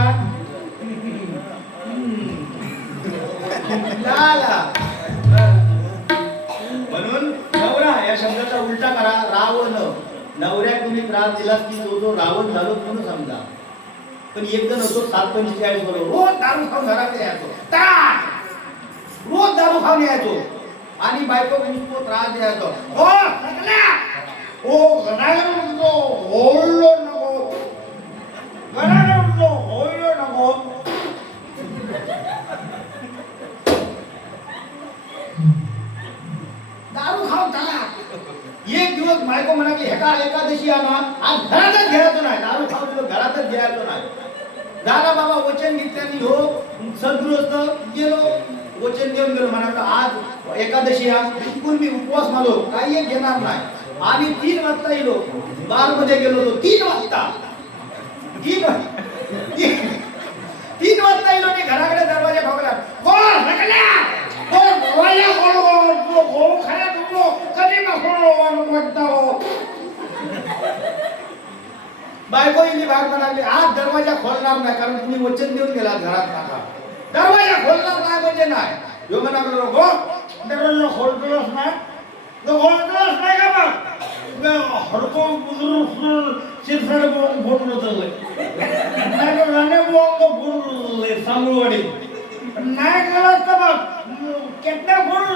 म्हणून नवरा या शब्दाचा उलटा करा, रावण. नवऱ्या तुम्ही त्रास दिलास की जो रावण झालो म्हणून समजा. पण एक जण होतो 745 बरोबर रोज दारू खाऊन घराकडे यायचो, रोज दारू खाऊन यायचो आणि बायको तो त्रास द्यायचो, हो हो घराला म्हणतो ओळलो नको, घराला म्हणतो ओळलो नको. दारू खाऊन चला. एक दिवस बायको म्हणाली हेका एकादशी आणा, आज घरातच घ्यायचो नाही, दारू खाऊन दिलो घरातच घ्यायचो नाही. झाला बाबा वचन घेतल्याने हो सद्गृहस्थ गेलो, वचन देऊन गेलो, म्हणाला आज एकादशी बिलकुल मी उपवास मानो, काही एक घेणार नाही. आणि 3 वाजता येलो, बार मध्ये गेलो तो 3 वाजता 3 वाजता येलो आणि घराकडे दरवाजा ठोकला, कोण रकल्या कोण दरवाजा खोलो गो खाया तुमको कधी का खोलो म्हणतो. बायको इली भाग म्हणाली आज दरवाजा खोलणार नाही, कारण तुम्ही वचन देऊन गेला घरात टाका, दरवाजा खोलणार नाही म्हणजे नाही. यो म्हणालो गो दरवाजा खोलतोच नाही, तो खोलतोच नाही का मग हडको बुजुर्ग शिरसाड बोलून होतं नाही राणे बोलले सांगूवाडी नाही गेलात का मग केटण्या बोलू.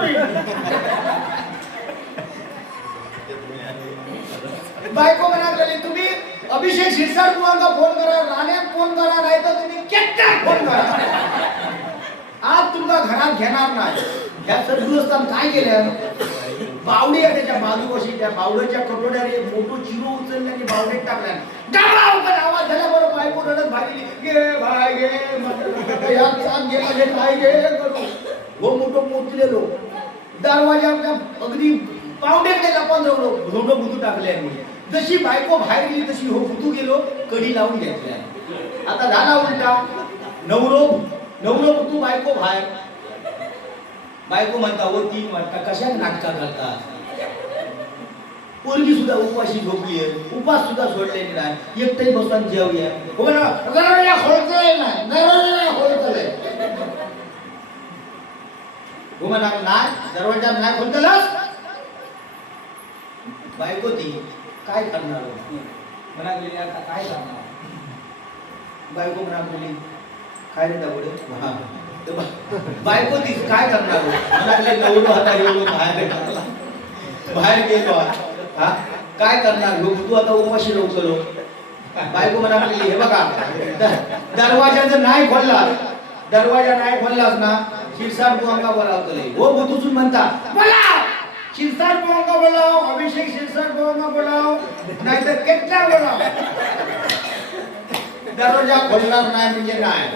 बायको म्हणाली तुम्ही अभिषेक शिरसाट बुवांना फोन करा, राण्यात फोन करा, नाही तर तुम्ही केटण्या फोन करा, आज तुमचा घरात घेणार नाही. ह्या सद्गृहस्थान काय केलं, बावडी आहे त्याच्या बाजूपाशी, त्या बावड्याच्या कटोड्याने मोठो चिरो उचलला आणि बावडीत टाकला. आवाज झाला बरोबर बायको रडत भागली, गे भाई गे काय गे करू हो मोठं पोचलेलो दरवाजा अगदी बावड्याकडे लपवून राहिलो, धोंडं बुधू टाकले. जशी बायको बाहेर गेली तशी हो बुधू गेलो, कडी लावून घेतल्या. आता झाला उलटा, नवरो बुधू बायको बाहेर. बायको म्हणता हो 3 वाजता कशा नाटका करता, पोरगी सुद्धा उपाशी झोपली आहे, उपास सुद्धा सोडलेली नाही, एकटंही बसून जेवूया. हो ना, दरवाजा खोलतोय नाही, दरवाजा खोलतोय. हो म्हणा नाही, दरवाजा नाही खोलतलस. बायको ती काय करणार म्हणाली, आता काय करणार. बायको म्हणाली काय रे दाबडे, हा बायको ती काय करणार म्हणाले, नवरो हाता एवढं बाहेर गेलो हा काय करणार लोक, तू आता उपाशी लोकलो. बायको म्हणाली हे बघा, दरवाजा जर नाही खोलला, दरवाजा नाही खोललास ना, शिरसाट बुवांका बोलावतले. हो बुतुसून म्हणता बोला शिरसाट बुवांका बोलाव, अभिषेक शिरसाट बुवांका बोलाव, नाहीतर केटला बोलाव. दरवाजा खोलणार नाही म्हणजे नाही.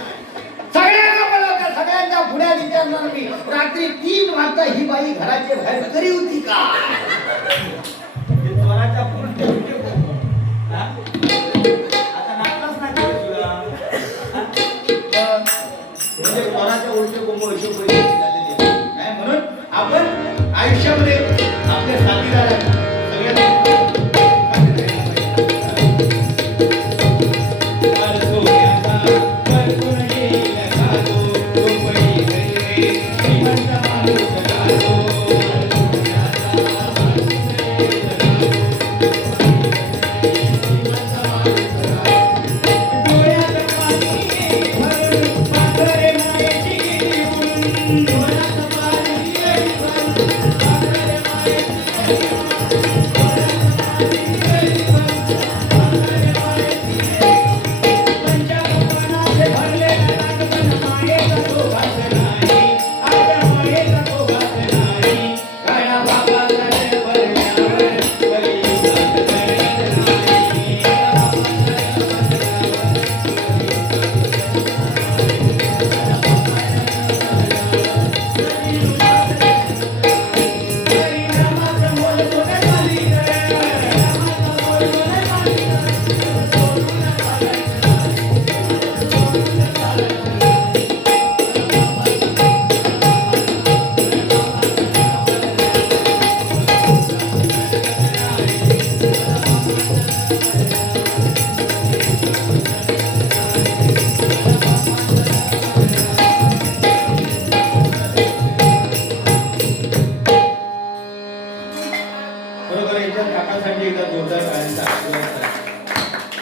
सगळ्यांना बोलावता, सगळ्यांच्या पुढ्या विचारणार मी, रात्री 3 वाजता ही बाई घराच्या बाहेर करी होती का. स्वराच्या पुढे आता नाचलाच नाही तुला, म्हणजे स्वराच्या उलटे कोंबो हिशोब झालेली आहे. म्हणून आपण आयुष्यामध्ये आपल्या साथीदाराला सगळ्यांना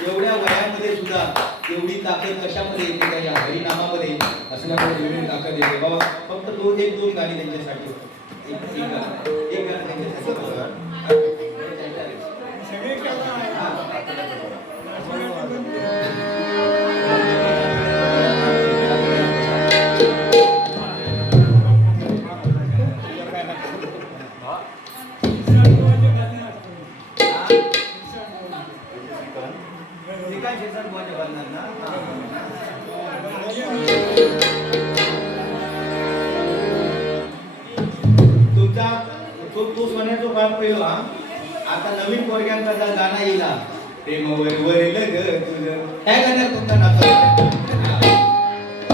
एवढ्या वयामध्ये सुद्धा एवढी ताकद कशामध्ये येते का, या हरिनामामध्ये असल्यामुळे एवढी ताकद येते. बाबा फक्त 1-2 गाणी त्यांच्यासाठी, एक गाणं त्यांच्यासाठी. तुमचा तो सोन्याचा बाप पहिला, आता नवीन पोरग्यांचा गाणं येईल प्रेमवर वरील ग तुझं, त्या गाण्यात तुमचा नाचा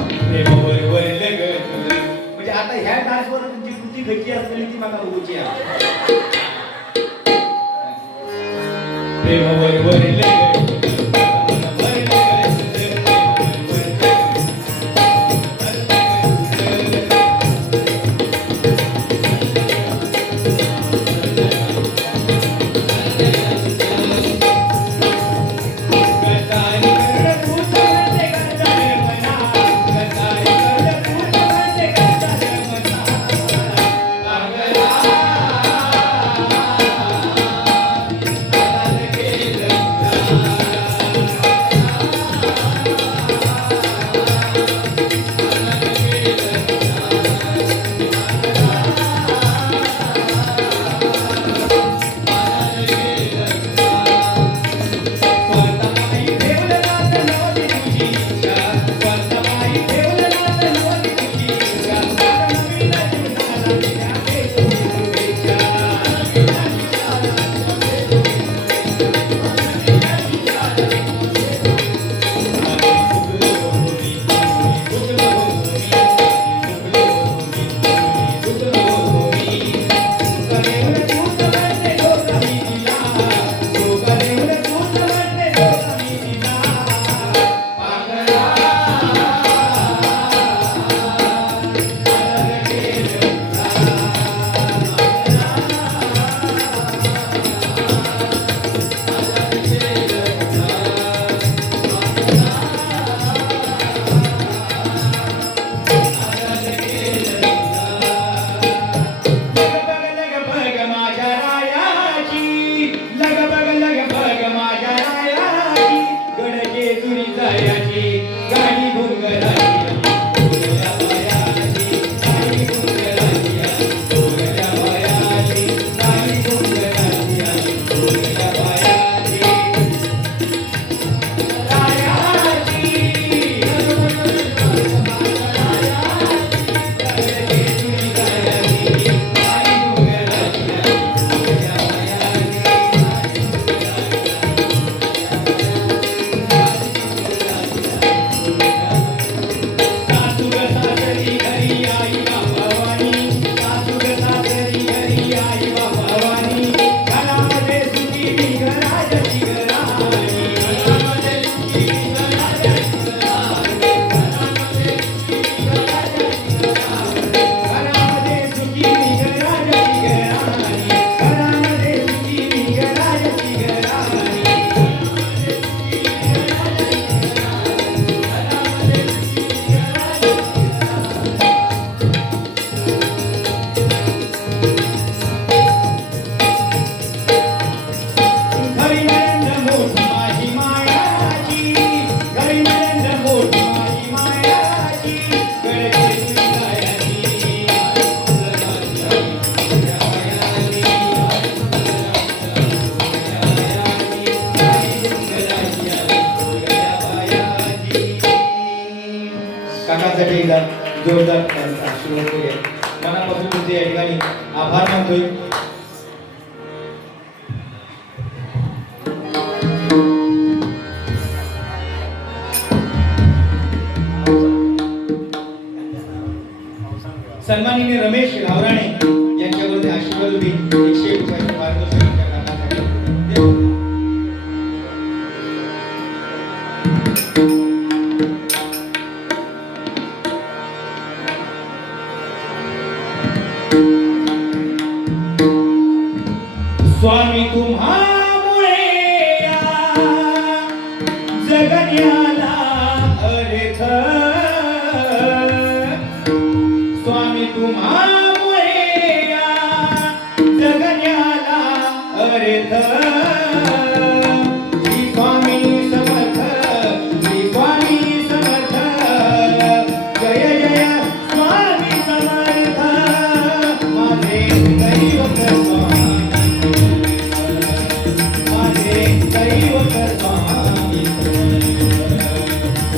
प्रेमवर वरील ग तुझं. म्हणजे आता ह्या डान्सवर तुमची कृती घटली असलेली ती मला बघूची आहे. प्रेमवर वरील ग तुरी जायाची गाडी घुंगराची फुगल्या पायाची गाडी घुंगराची फुगल्या पायाची गाडी घुंगराची फुगल्या पायाची काकांसाठी एकदा जोरदार आशीर्वाद करूया. मनापासून तुमचे या ठिकाणी आभार मानतोय. सन्माननीय रमेश रावराणे यांच्यावरती आशीर्वाद होती 101 रुपयाचं पारितोषिक त्या काकांसाठी. स्वामी तुम्हामुळे या जगण्याला अर्थ, स्वामी तुम्हामुळे या जगण्याला अर्थ. श्री स्वामी समर्थ, श्री स्वामी समर्थ, जय जय स्वामी समर्थ. माझे दैवत स्वामी, माझे दैवत स्वामी,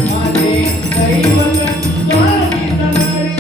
माझे दैवत स्वामी समर्थ.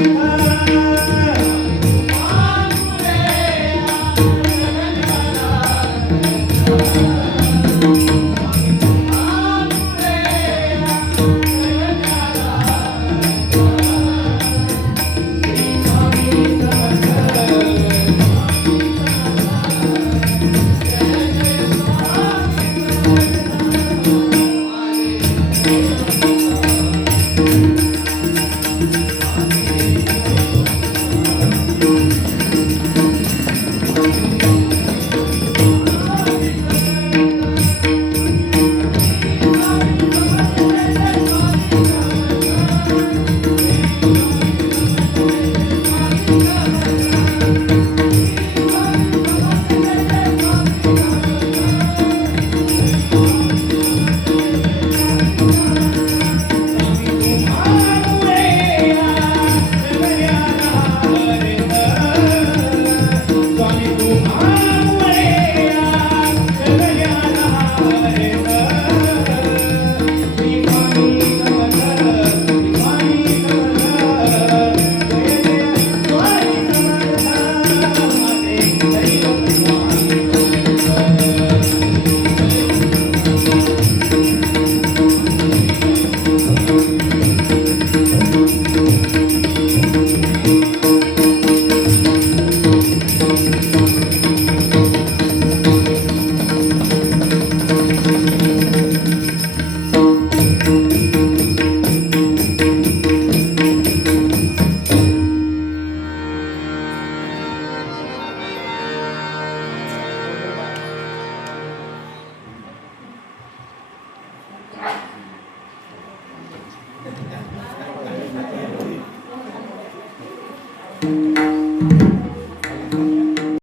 Thank you.